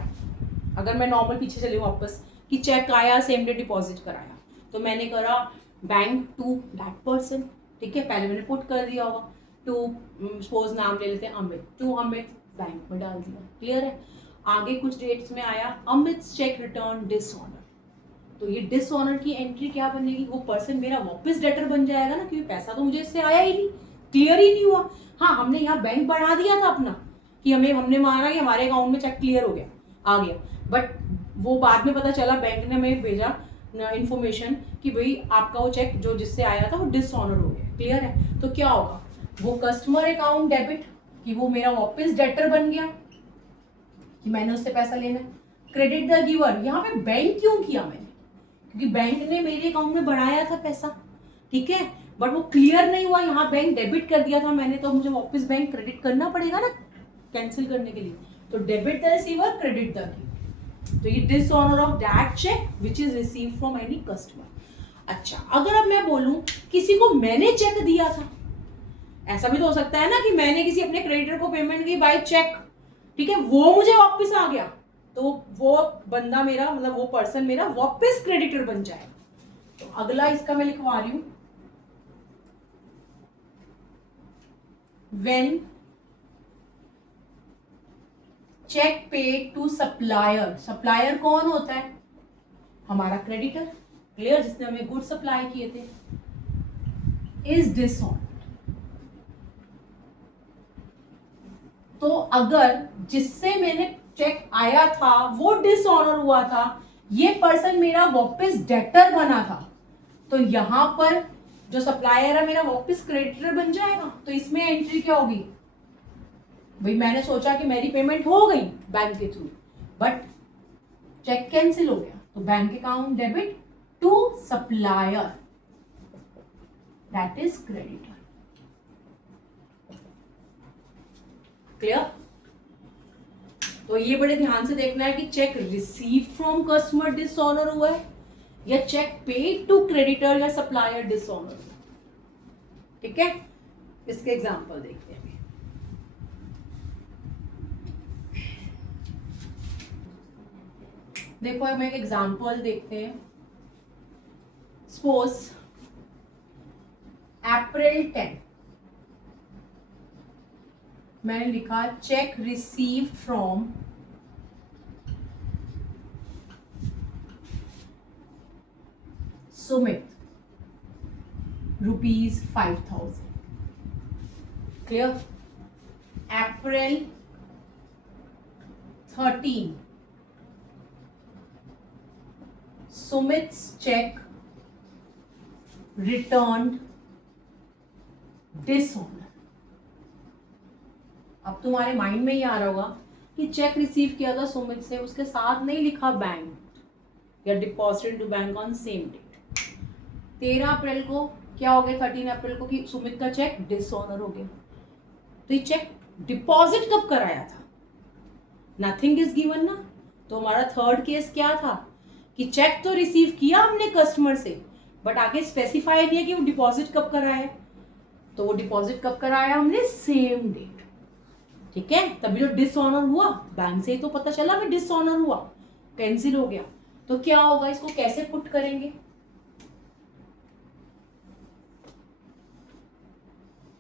अगर मैं नॉर्मल पीछे चली वापस कि चेक आया, सेम डे डिपॉजिट कराया, तो मैंने करा बैंक टू दैट पर्सन. ठीक है, पहले मैंने पुट कर दिया होगा टू, सपोज नाम ले लेते हैं अमित, टू अमित, बैंक में डाल दिया. क्लियर है? आगे कुछ डेट्स में आया अमित चेक रिटर्न डिसऑनर, तो ये डिसऑनर की एंट्री क्या बनेगी, वो पर्सन मेरा वापस डेटर बन जाएगा ना, क्योंकि पैसा तो मुझे इससे आया ही नहीं, क्लियर ही नहीं हुआ. हाँ, हमने यहाँ बैंक बढ़ा दिया था अपना कि हमने माना कि हमारे अकाउंट में चेक क्लियर हो गया, आ गया, बट वो बाद में पता चला, बैंक ने हमें भेजा इन्फॉर्मेशन कि भाई आपका वो चेक जो जिससे आया था वो डिसऑनर हो गया. क्लियर है? तो क्या होगा, वो कस्टमर अकाउंट डेबिट, कि वो मेरा वापस डेटर बन गया कि मैंने उससे पैसा लेना है. क्रेडिट द गिवर, यहाँ पे बैंक क्यों किया मैंने, क्योंकि बैंक ने मेरे अकाउंट में बढ़ाया था पैसा. ठीक है, बट वो क्लियर नहीं हुआ, यहाँ बैंक डेबिट कर दिया था मैंने, तो मुझे वापस बैंक क्रेडिट करना पड़ेगा ना कैंसिल करने के लिए. तो debit the receiver, credit the giver. तो ये dishonour of that cheque which is receive from any customer. अच्छा, अगर अब मैं बोलूं किसी को मैंने चेक दिया था, ऐसा भी तो हो सकता है ना कि मैंने किसी अपने क्रेडिटर को पेमेंट की बाय चेक, ठीक है, वो मुझे वापस आ गया, तो वो बंदा मेरा, मतलब वो पर्सन मेरा वापस क्रेडिटर बन जाएगा. तो अगला इसका मैं लिखवा रही हूं, when cheque paid to supplier. Supplier कौन होता है, हमारा क्रेडिटर. क्लियर? जिसने हमें गुड सप्लाई किए थे. इज डिसऑनर, तो अगर जिससे मैंने चेक आया था वो डिसऑनर हुआ था, ये पर्सन मेरा वापस डेटर बना था, तो यहां पर जो सप्लायर है मेरा वापस क्रेडिटर बन जाएगा. तो इसमें एंट्री क्या होगी, भाई मैंने सोचा कि मेरी पेमेंट हो गई बैंक के थ्रू, बट चेक कैंसिल हो गया, तो bank account debit to supplier, that is creditor. Clear? तो ये बड़े ध्यान से देखना है कि cheque receive from customer dishonour हुआ है या चेक पेड टू क्रेडिटर या सप्लायर डिसऑनर हुआ। ठीक है, इसके एग्जांपल देखते हैं। देखो हम एक एग्जांपल देखते हैं। सपोज अप्रैल 10 मैंने लिखा cheque received from Sumit ₹5,000। Clear. April 13 Sumit's cheque returned dishonour. अब तुम्हारे माइंड में ये आ रहा होगा कि चेक रिसीव किया था सुमित से, उसके साथ नहीं लिखा बैंक या deposit to bank on same date. 13 April को क्या हो गया, 13 अप्रैल को कि सुमित का चेक डिसऑनर हो गया। तो ये चेक डिपॉजिट कब कराया था, नथिंग इज गिवन ना। तो हमारा थर्ड केस क्या था कि चेक तो रिसीव किया हमने कस्टमर से, बट आगे स्पेसिफाई नहीं है कि वो डिपॉजिट कब कराया। तो वो डिपॉजिट कब कराया हमने, सेम डेट। ठीक है, तभी तो डिसऑनर हुआ, बैंक से ही तो पता चला कि डिसऑनर हुआ, कैंसिल हो गया। तो क्या होगा, इसको कैसे पुट करेंगे।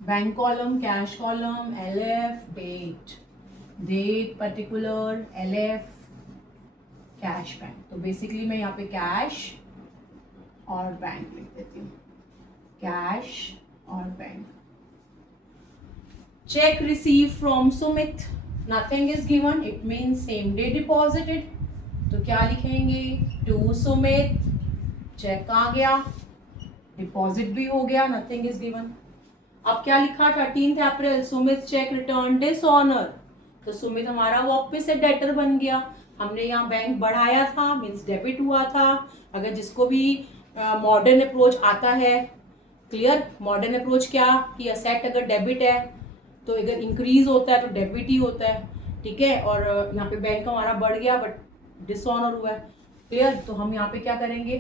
Bank column, cash column, LF, date particular, LF, cash bank. तो बेसिकली मैं यहाँ पे कैश और बैंक लिख देती हूँ, कैश और bank. Check receive from Sumit, nothing is given, it means same day deposited. तो क्या लिखेंगे, टू सुमित, चेक आ गया, डिपॉजिट भी हो गया, नथिंग इज गिवन। अब क्या लिखा, 13 अप्रैल सुमित चेक रिटर्न डिसऑनर। तो सुमित हमारा वापस से डेटर बन गया। हमने यहाँ बैंक बढ़ाया था, मीन्स डेबिट हुआ था। अगर जिसको भी मॉडर्न अप्रोच आता है, क्लियर, मॉडर्न अप्रोच क्या कि असेट अगर डेबिट है तो अगर इंक्रीज होता है तो डेबिट ही होता है। ठीक है, और यहाँ पे बैंक हमारा बढ़ गया बट डिसऑनर हुआ है। क्लियर, तो हम यहाँ पे क्या करेंगे,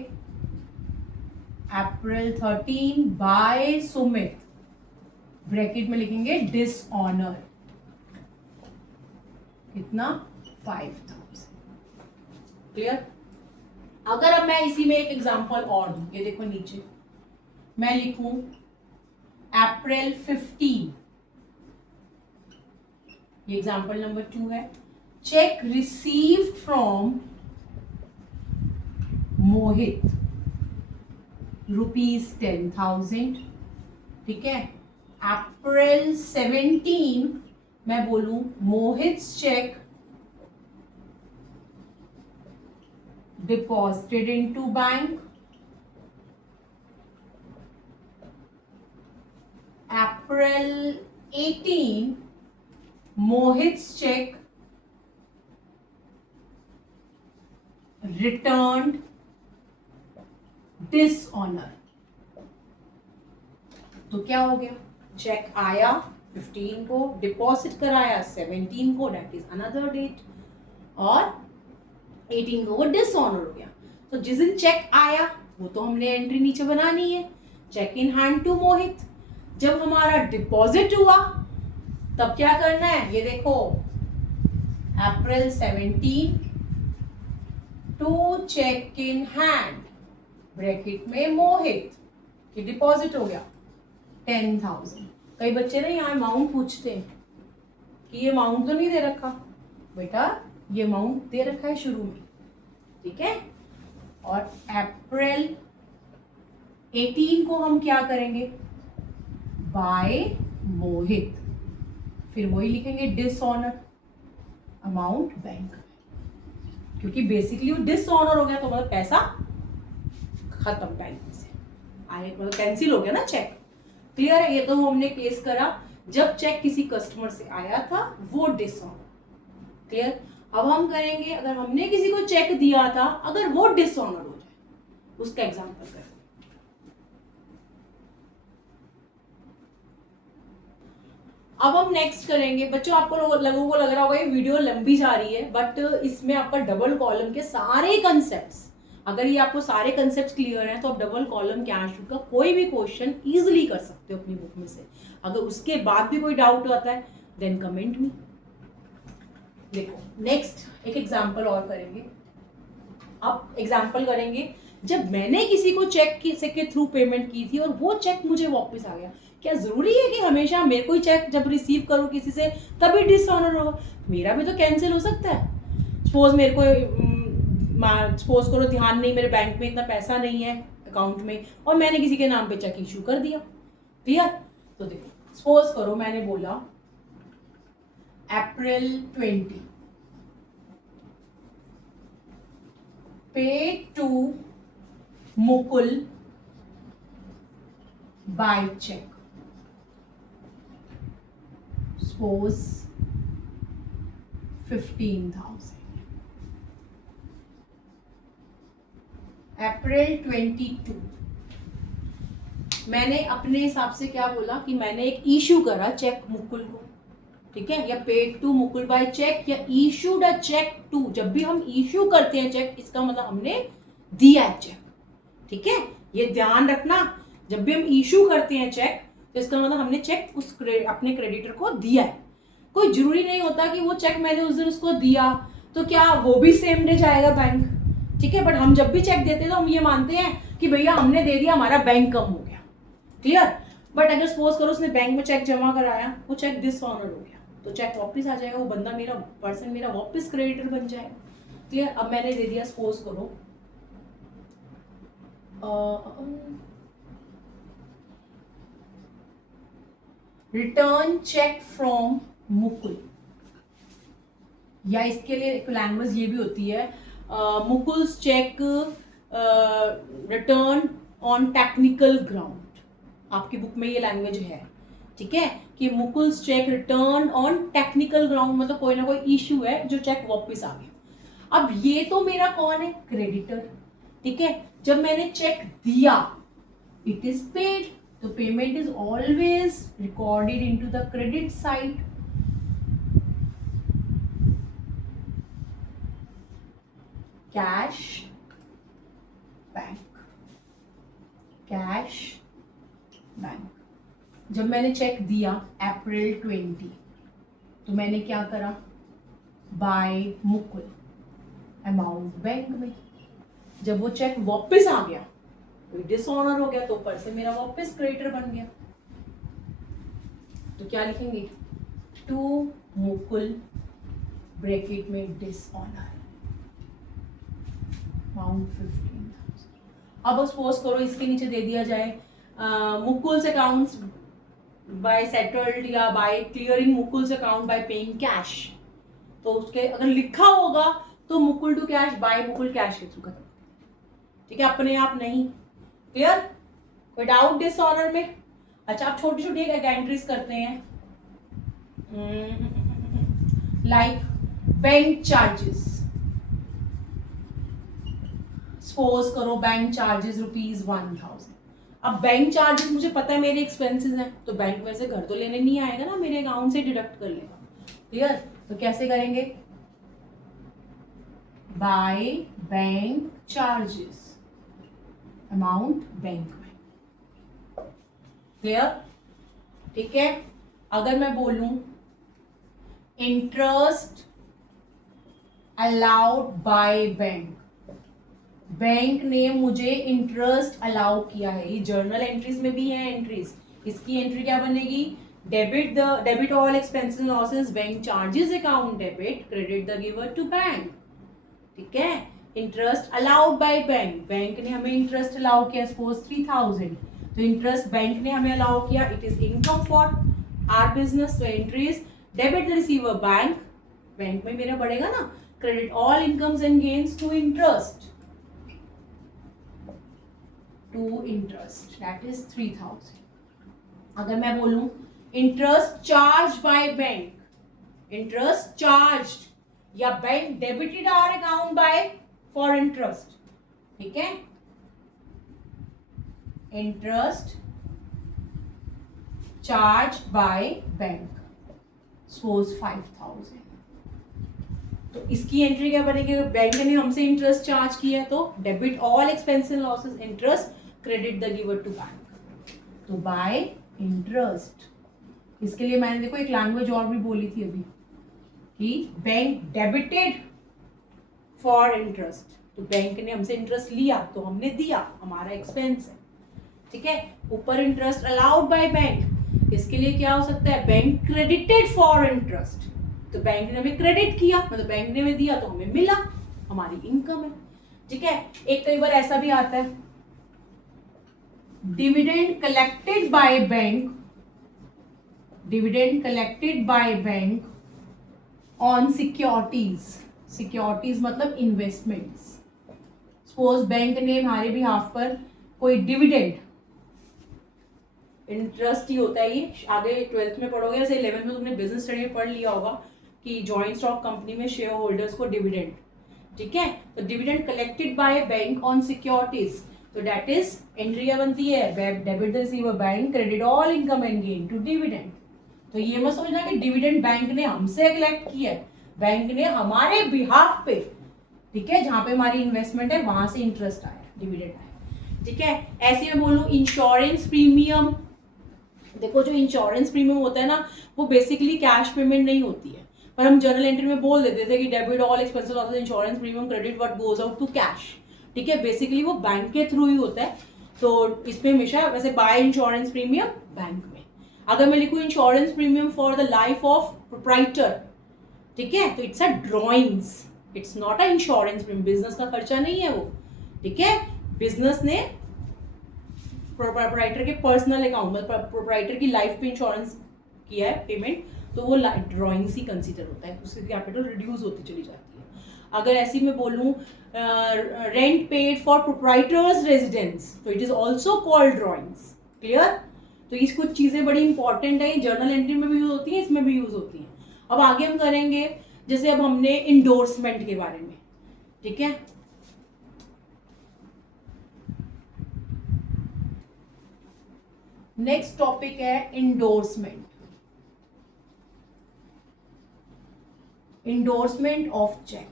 अप्रैल 13 बाय सुमित, ब्रैकेट में लिखेंगे डिसऑनर, कितना, 5,000। क्लियर। अगर अब मैं इसी में एक एग्जांपल और दूं, ये देखो नीचे मैं लिखूं अप्रैल 15, ये एग्जांपल नंबर 2 है। चेक रिसीव्ड फ्रॉम मोहित ₹10,000। ठीक है, अप्रैल 17 मैं बोलूं मोहित check deposited into bank। April 18 Mohit's check returned dishonor। तो क्या हो गया, चेक आया 15 को, डिपॉजिट कराया 17 को, दैट इज अनदर डेट, और 18 को वो डिसऑनर हो गया। तो जिस दिन चेक आया वो तो हमने एंट्री नीचे बनानी है, चेक इन हैंड टू मोहित। जब हमारा डिपॉजिट हुआ तब क्या करना है, ये देखो April 17 to cheque in hand, bracket में मोहित, कि डिपॉजिट हो गया 10,000। कई बच्चे ना यहाँ अमाउंट पूछते हैं कि ये अमाउंट तो नहीं दे रखा, बेटा ये अमाउंट दे रखा है शुरू में। ठीक है, और अप्रैल 18 को हम क्या करेंगे, बाय मोहित, फिर वही लिखेंगे डिसऑनर, अमाउंट बैंक, क्योंकि बेसिकली वो डिसऑनर हो गया तो मतलब पैसा खत्म बैंक में से आए, मतलब कैंसिल हो गया ना चेक। क्लियर है, ये तो हमने केस करा जब चेक किसी कस्टमर से आया था वो डिसऑनर। क्लियर। अब हम करेंगे अगर हमने किसी को चेक दिया था अगर वो डिसऑनर हो जाए, उसका एग्जांपल करें। अब हम नेक्स्ट करेंगे बच्चों, आपको लोगों को लग रहा होगा ये वीडियो लंबी जा रही है, बट इसमें आपका डबल कॉलम के सारे कंसेप्ट्स, अगर ये आपको सारे कंसेप्ट्स क्लियर हैं तो आप डबल कॉलम कैश फ्लो का कोई भी क्वेश्चन इजीली कर सकते हो अपनी बुक में से। अगर उसके बाद भी कोई डाउट आता है देन कमेंट मी। देखो नेक्स्ट एक एग्जांपल और करेंगे। अब एग्जांपल करेंगे जब मैंने किसी को चेक के थ्रू पेमेंट की थी और वो चेक मुझे वापस आ गया, क्या जरूरी है कि हमेशा मेरे को चेक जब रिसीव करूं किसी से तभी डिसऑनर होगा? मेरा भी तो कैंसिल हो सकता है। सपोज मेरे को सपोज करो ध्यान नहीं, मेरे बैंक में इतना पैसा नहीं है अकाउंट में और मैंने किसी के नाम पे चेक इशू कर दिया। क्लियर? तो देखो सपोज करो मैंने बोला अप्रैल 20 पे to Mukul by cheque, suppose 15,000। April 22 मैंने अपने हिसाब से क्या बोला कि मैंने एक इशू करा चेक मुकुल को, ठीक है, या paid to Mukul by cheque या इशूड अ चेक टू। जब भी हम इशू करते हैं चेक, इसका मतलब हमने दिया है चेक, ठीक है, ये ध्यान रखना। जब भी हम इशू करते हैं चेक तो इसका मतलब हमने चेक अपने क्रेडिटर को दिया है। कोई जरूरी नहीं होता कि वो चेक मैंने उस दिन उसको दिया तो क्या वो भी सेम डे जाएगा बैंक, ठीक है, बट हम जब भी चेक देते हैं तो हम ये मानते हैं कि भैया हमने दे दिया, हमारा बैंक कम हो गया। क्लियर? बट अगर सपोज करो उसने बैंक में चेक जमा कराया, वो चेक डिसऑनर हो गया तो चेक वापस आ जाएगा, वो बंदा मेरा पर्सन मेरा वापस क्रेडिटर बन जाएगा। क्लियर? अब मैंने दे दिया सपोज करो रिटर्न चेक फ्रॉम मुकुल, या इसके लिए एक लैंग्वेज ये भी होती है Mukul's cheque return on technical ground. आपकी बुक में ये लैंग्वेज है, ठीक है, कि Mukul's cheque return on technical ground, मतलब कोई ना कोई इश्यू है जो चेक वापस आ गया। अब ये तो मेरा कौन है? क्रेडिटर, ठीक है। जब मैंने चेक दिया इट इज पेड, तो payment is always recorded into the credit side. Cash bank, cash bank. जब मैंने चेक दिया अप्रैल 20 तो मैंने क्या करा? बाय मुकुल, अमाउंट बैंक में। जब वो चेक वापस आ गया तो डिसऑनर हो गया, तो ऊपर से मेरा वापस क्रेडिटर बन गया। तो क्या लिखेंगे? टू मुकुल ब्रैकेट में डिसऑनर अमाउंट 15,000। अब सपोज करो इसके नीचे दे दिया जाए मुकुल्स अकाउंट्स बाय सेटल्ड या by clearing Mukul's account by paying cash, तो उसके अगर लिखा होगा तो Mukul to cash by Mukul cash के थ्रू खत्म, ठीक है, अपने आप नहीं। क्लियर? कोई डाउट डिसऑनर में? अच्छा, आप छोटी छोटी एक एंट्रीज करते हैं लाइक बैंक चार्जेस। सपोज करो बैंक चार्जेस ₹1000। अब बैंक चार्जेस मुझे पता है मेरे एक्सपेंसेस हैं, तो बैंक में से घर तो लेने नहीं आएगा ना, मेरे अकाउंट से डिडक्ट कर लेगा। क्लियर? तो कैसे करेंगे? By bank charges amount bank में। क्लियर? ठीक है। अगर मैं बोलूं interest allowed by bank, bank ने मुझे इंटरेस्ट अलाउ किया है, ये जर्नल एंट्रीज में भी है एंट्रीज। इसकी एंट्री क्या बनेगी? Debit all expenses and losses, bank charges account debit, credit the giver to bank. ठीक है। Interest allowed by bank, bank ने हमें इंटरेस्ट अलाउ किया, सपोज 3000, तो इंटरेस्ट बैंक ने हमें अलाउ किया, it is income for our business, तो entries debit the receiver bank, bank में मेरा बढ़ेगा ना, credit all incomes and gains to interest, to interest that is 3000। अगर मैं बोलूं interest charge by bank, interest charged या bank debited our account by for interest, ठीक है, interest charge by bank, suppose 5,000। तो इसकी एंट्री क्या बनेगी? बैंक ने हमसे इंटरेस्ट चार्ज किया है तो debit all expense and losses interest, credit the giver to bank. तो बाय इंटरेस्ट, इसके लिए मैंने देखो एक लैंग्वेज और भी बोली थी अभी कि बैंक डेबिटेड फॉर इंटरेस्ट, तो बैंक ने हमसे इंटरेस्ट लिया तो हमने दिया, हमारा एक्सपेंस है, ठीक है। ऊपर इंटरेस्ट अलाउड बाय बैंक, इसके लिए क्या हो सकता है? बैंक क्रेडिटेड फॉर इंटरेस्ट, तो बैंक ने हमें क्रेडिट किया, मतलब बैंक ने हमें दिया तो हमें मिला, हमारी इनकम है, ठीक है। एक कई बार ऐसा भी आता है, dividend collected by bank, dividend collected by bank on securities, securities मतलब इन्वेस्टमेंट्स। सपोज बैंक ने हमारे बिहाफ पर कोई डिविडेंड, इंटरेस्ट ही होता है ये, आगे 12th में पढ़ोगे, जैसे 11th में तुमने बिजनेस स्टडी में पढ़ लिया होगा कि जॉइंट स्टॉक कंपनी में शेयर होल्डर्स को डिविडेंड, ठीक है। तो dividend collected by bank on securities, तो दैट इज एंट्री बनती है debit the receiver bank credit all income and gain to dividend. तो ये मत समझना कि डिविडेंड बैंक ने हमसे कलेक्ट किया है, बैंक ने हमारे बिहाफ पे, ठीक है, जहां पे हमारी इन्वेस्टमेंट है वहां से इंटरेस्ट आया, डिविडेंड आया, ठीक है। ऐसे मैं बोलूं इंश्योरेंस प्रीमियम, देखो जो इंश्योरेंस प्रीमियम होता है ना वो बेसिकली कैश पेमेंट नहीं होती है, पर हम जर्नल एंट्री में बोल देते थे कि debit all expenses of the insurance premium credit what goes out to cash, ठीक है। बेसिकली वो बैंक के थ्रू ही होता है, तो इसमें हमेशा वैसे बाय इंश्योरेंस प्रीमियम बैंक में। अगर मैं लिखूं insurance premium for the life of proprietor, ठीक है, तो it's a drawings, it's not a insurance premium, business का खर्चा नहीं है वो, ठीक है। बिजनेस ने प्रोप्राइटर के पर्सनल अकाउंट मतलब प्रोप्राइटर की लाइफ पे इंश्योरेंस किया है पेमेंट, तो वो ड्रॉइंग्स ही कंसीडर होता है, उसकी कैपिटल रिड्यूस होती चली जाती है। अगर ऐसी मैं बोलूं rent paid for proprietor's residence, तो it is also called drawings, clear. तो ये कुछ चीजें बड़ी इंपॉर्टेंट है, जर्नल एंट्री में भी यूज होती है, इसमें भी यूज होती है। अब आगे हम करेंगे, जैसे अब हमने इंडोर्समेंट के बारे में, ठीक है। नेक्स्ट टॉपिक है इंडोर्समेंट, इंडोर्समेंट ऑफ चेक।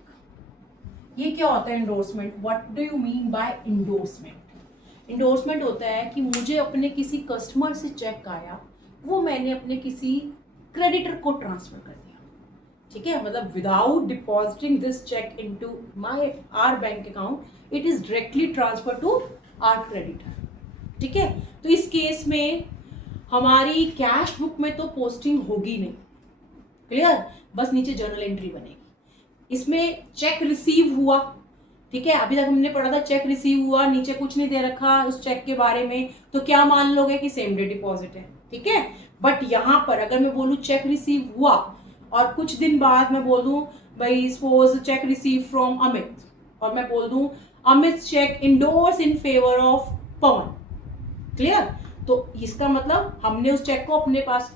ये क्या होता है endorsement? What do you mean bye endorsement? Endorsement होता है कि मुझे अपने किसी कस्टमर से चेक आया, वो मैंने अपने किसी क्रेडिटर को ट्रांसफर कर दिया, ठीक है, मतलब without depositing this cheque into my our bank account, it is directly transfer to our creditor, ठीक है। तो इस केस में हमारी कैश बुक में तो पोस्टिंग होगी नहीं, क्लियर, बस नीचे जर्नल एंट्री बनेगी। इसमें चेक रिसीव हुआ, ठीक है, अभी तक हमने पढ़ा था चेक रिसीव हुआ, नीचे कुछ नहीं दे रखा उस चेक के बारे में, तो क्या मान लोगे कि सेम डे डिपॉजिट है, ठीक है। बट यहाँ पर अगर मैं बोलूँ चेक रिसीव हुआ और कुछ दिन बाद मैं बोल दूं भाई suppose cheque receive from Amit, और मैं बोल दूं Amit cheque endorse in favour of Pavan, clear, तो इसका मतलब हमने उस चेक को अपने पास,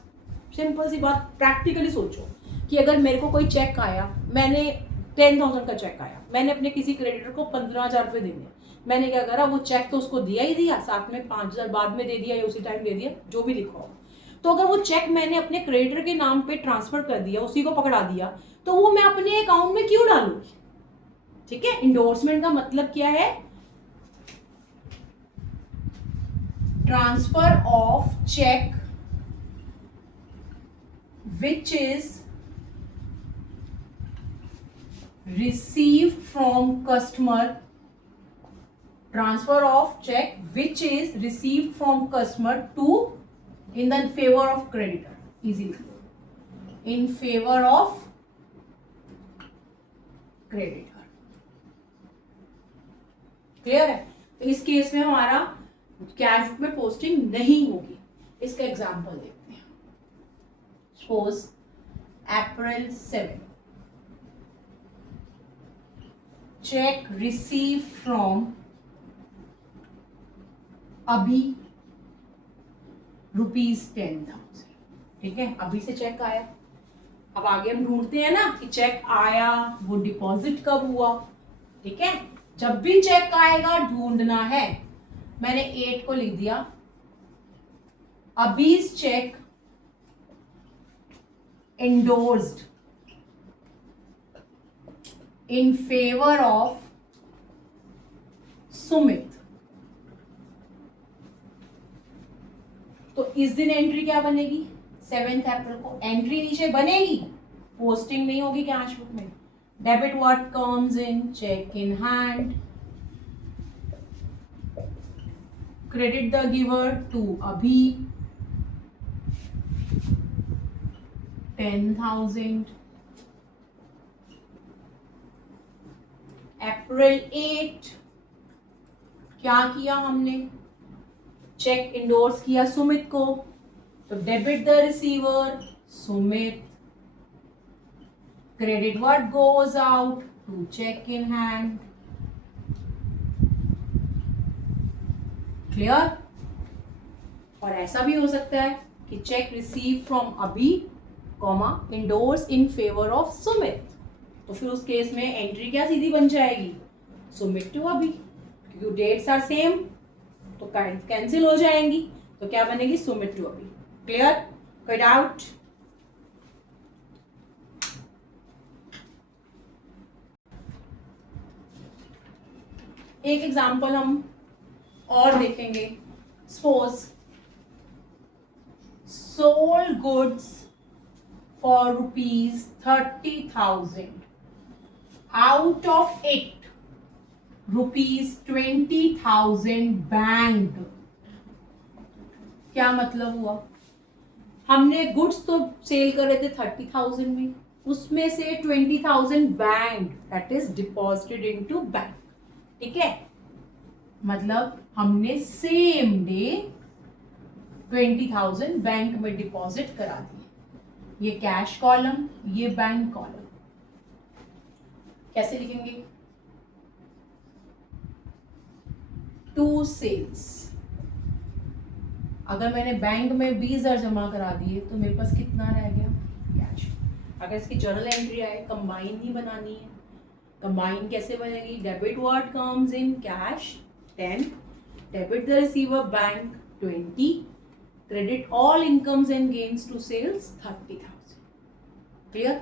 सिंपल सी बात, प्रैक्टिकली सोचो कि अगर मेरे को कोई चेक आया, मैंने 10,000 का चेक आया, मैंने अपने किसी क्रेडिटर को 15,000 रुपये देने, मैंने क्या करा, वो चेक तो उसको दिया ही दिया, साथ में 5,000 बाद में दे दिया या उसी टाइम दे दिया, जो भी लिखा हो। तो अगर वो चेक मैंने अपने क्रेडिटर के नाम पे ट्रांसफर कर दिया, उसी को पकड़ा दिया, तो वो मैं अपने अकाउंट में क्यों डालूंगी, ठीक है। इंडोर्समेंट का मतलब क्या है? Transfer of cheque which is received from customer, transfer of check which is received from customer to in the favor of creditor, easily in favor of creditor, clear है। तो इस केस में हमारा कैश बुक में posting नहीं होगी। इसका example देखते हैं, suppose April 7 check receive from अभी ₹10,000, ठीक है, अभी से चेक आया। अब आगे हम ढूंढते हैं ना कि चेक आया, वो डिपॉजिट कब हुआ, ठीक है। जब भी चेक आएगा ढूंढना है, मैंने 8 को लिख दिया, अभी cheque endorsed in favor of Sumit. तो इस दिन एंट्री क्या बनेगी? 7 अप्रैल को एंट्री नीचे बनेगी, पोस्टिंग नहीं होगी कैश बुक में। Debit what comes in cheque in hand, credit the giver to Abhi 10,000। अप्रैल 8 क्या किया हमने? चेक इंडोर्स किया सुमित को, तो debit the receiver Sumit, credit what goes out to cheque in hand. Clear? और ऐसा भी हो सकता है कि cheque receive from Abhi comma endorse in favour of Sumit, तो फिर उस केस में एंट्री क्या सीधी बन जाएगी? सुमित टू अभी, क्योंकि डेट्स आर सेम तो कैंसिल हो जाएंगी, तो क्या बनेगी? सुमित टू अभी। क्लियर? कोई डाउट? एक एग्जांपल हम और देखेंगे। Suppose sold goods for ₹30,000, out of it ₹20,000 banked. क्या मतलब हुआ? हमने गुड्स तो सेल कर रहे थे 30,000 में, उसमें से 20,000 banked, that is deposited into bank. ठीक है, मतलब हमने सेम डे 20,000 बैंक में डिपॉजिट करा दिए। ये कैश कॉलम, ये बैंक कॉलम। कैसे लिखेंगे? To sales. अगर मैंने बैंक में 20,000 जमा करा दिए तो मेरे पास कितना रह गया? कैश। अगर इसकी जर्नल एंट्री आए, कंबाइन ही बनानी है। कंबाइन कैसे बनेगी? Debit what comes in cash 10, debit the receiver bank 20, credit all incomes and gains to sales 30,000। Clear?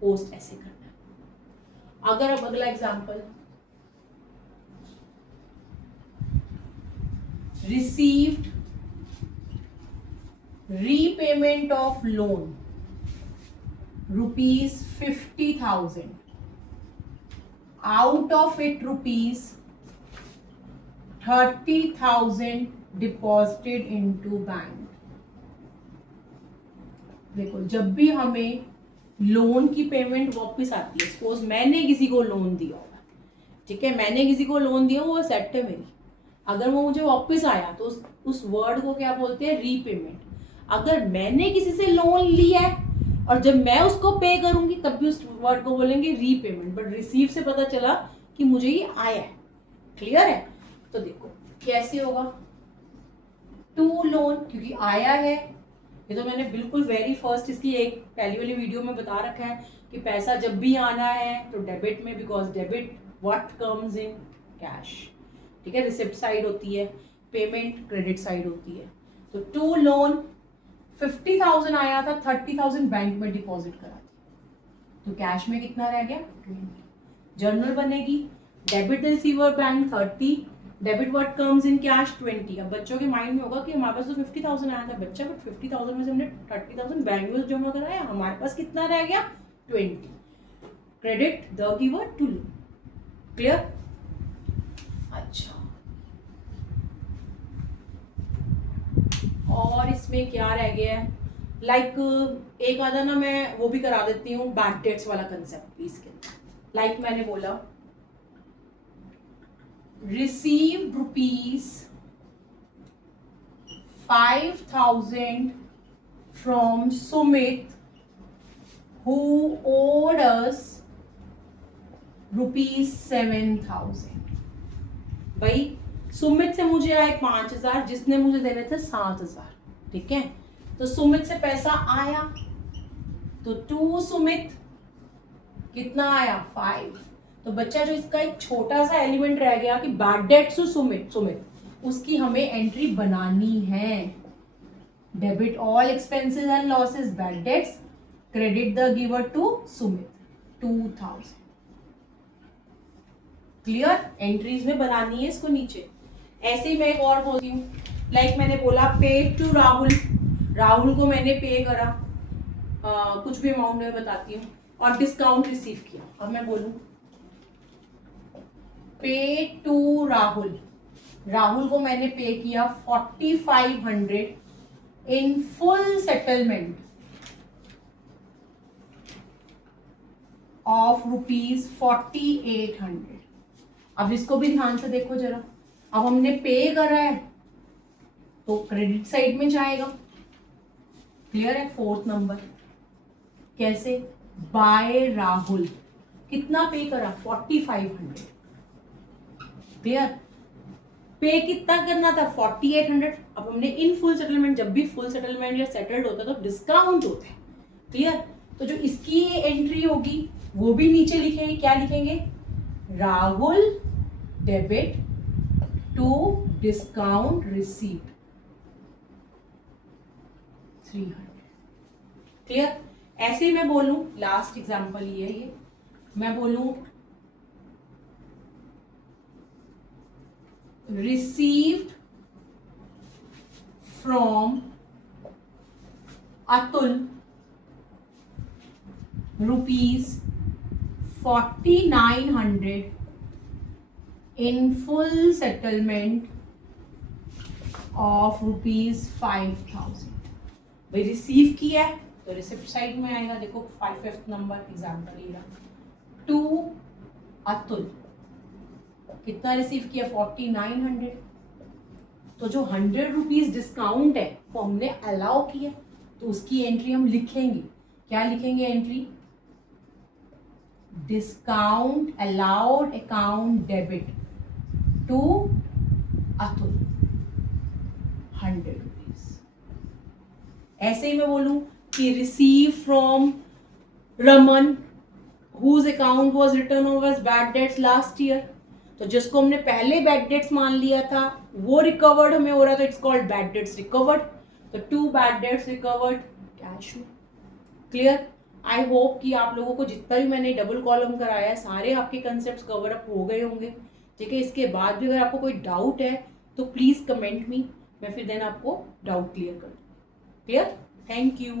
Post ऐसे करना है। अगर अब अगला example, received repayment of loan ₹50,000, out of it ₹30,000 deposited into bank. देखो, जब भी हमें लोन की पेमेंट वापस आती है, सपोज मैंने किसी को लोन दिया होगा, ठीक है, मैंने किसी को लोन दिया, वो सेट है मेरी, अगर वो मुझे वापस आया तो उस वर्ड को क्या बोलते हैं? रीपेमेंट। अगर मैंने किसी से लोन लिया है और जब मैं उसको पे करूंगी तब भी उस वर्ड को बोलेंगे रीपेमेंट, बट रिसीव से पता चला कि मुझे ये आया है। क्लियर है? तो देखो कैसे होगा? टू लोन, क्योंकि आया है, ये तो मैंने बिल्कुल वेरी फर्स्ट इसकी एक पहली वाली वीडियो में बता रखा है कि पैसा जब भी आना है तो डेबिट में, because debit what comes in cash. ठीक है, रिसिप्ट साइड होती है, पेमेंट क्रेडिट साइड होती है। तो टू लोन 50,000 आया था, 30,000 बैंक में डिपॉजिट करा दिया, तो कैश में कितना रह गया? 20। जर्नल बनेगी, debit receiver bank 30, debit what comes in cash 20। अब बच्चों के माइंड में होगा कि हमारे पास तो 50,000 आया था बच्चा, बट 50,000 में से हमने 30,000 बैंक में जमा कराया, हमारे पास कितना रह गया? 20। Credit the giver to loan. Clear? अच्छा, और इसमें क्या रह गया है? एक आधा ना मैं वो भी करा देती हूँ, बैड डेट्स वाला कंसेप्ट इसके। मैंने बोला received ₹5,000 from Sumit who owed us ₹7,000। भाई सुमित से मुझे आए 5,000, जिसने मुझे देने थे 7,000। ठीक है, तो सुमित से पैसा आया तो टू सुमित कितना आया? 5। तो बच्चा जो इसका एक छोटा सा एलिमेंट रह गया कि बैड डेट्स टू सुमित, उसकी हमें एंट्री बनानी है। Debit all expenses and losses bad debts, credit the giver to Sumit 2000। Clear? Entries में बनानी है इसको नीचे। ऐसे ही मैं एक और बोलती हूँ, लाइक मैंने बोला पेड टू राहुल, राहुल को मैंने पे करा, कुछ भी अमाउंट में बताती हूँ, और डिस्काउंट रिसीव किया। अब मैं बोलूँ पे टू राहुल, राहुल को मैंने पे किया 4500 इन फुल सेटलमेंट ऑफ ₹4800। अब इसको भी ध्यान से देखो जरा, अब हमने पे करा है तो क्रेडिट साइड में जाएगा। क्लियर है? फोर्थ नंबर कैसे? बाय राहुल, कितना पे करा? 4500। क्लियर? पे कितना करना था? 4800। अब हमने इन फुल सेटलमेंट, जब भी फुल सेटलमेंट या सेटल्ड होता है तो डिस्काउंट होता है। क्लियर? तो जो इसकी एंट्री होगी वो भी नीचे लिखेंगे। क्या लिखेंगे? Rahul debit to discount received 300। Clear? ऐसे ही मैं बोलूं, लास्ट एग्जांपल ये मैं बोलूं received from Atul ₹4900 in full settlement of ₹5000। भाई रिसीव किया है तो रिसिप्ट साइड में आएगा। देखो 5th नंबर एग्जाम्पल ये रहा, टू अतुल, कितना रिसीव किया? 4900। तो जो ₹100 डिस्काउंट है वो हमने अलाउ किया, तो उसकी एंट्री हम लिखेंगे। क्या लिखेंगे entry? Discount allowed account debit to Atul ₹100। ऐसे ही मैं बोलूं कि receive from Raman whose account was return over as bad debts last year, तो जिसको हमने पहले बैड डेट्स मान लिया था वो रिकवर्ड हमें हो रहा था, it's called bad debts recovered. तो 2 बैड डेट्स रिकवर्ड कैश में। क्लियर? आई होप कि आप लोगों को जितना भी मैंने डबल कॉलम कराया है सारे आपके कंसेप्ट कवर अप हो गए होंगे। ठीक है? इसके बाद भी अगर आपको कोई डाउट है तो प्लीज कमेंट मी, मैं फिर देन आपको डाउट क्लियर कर दूँ। क्लियर? Thank you.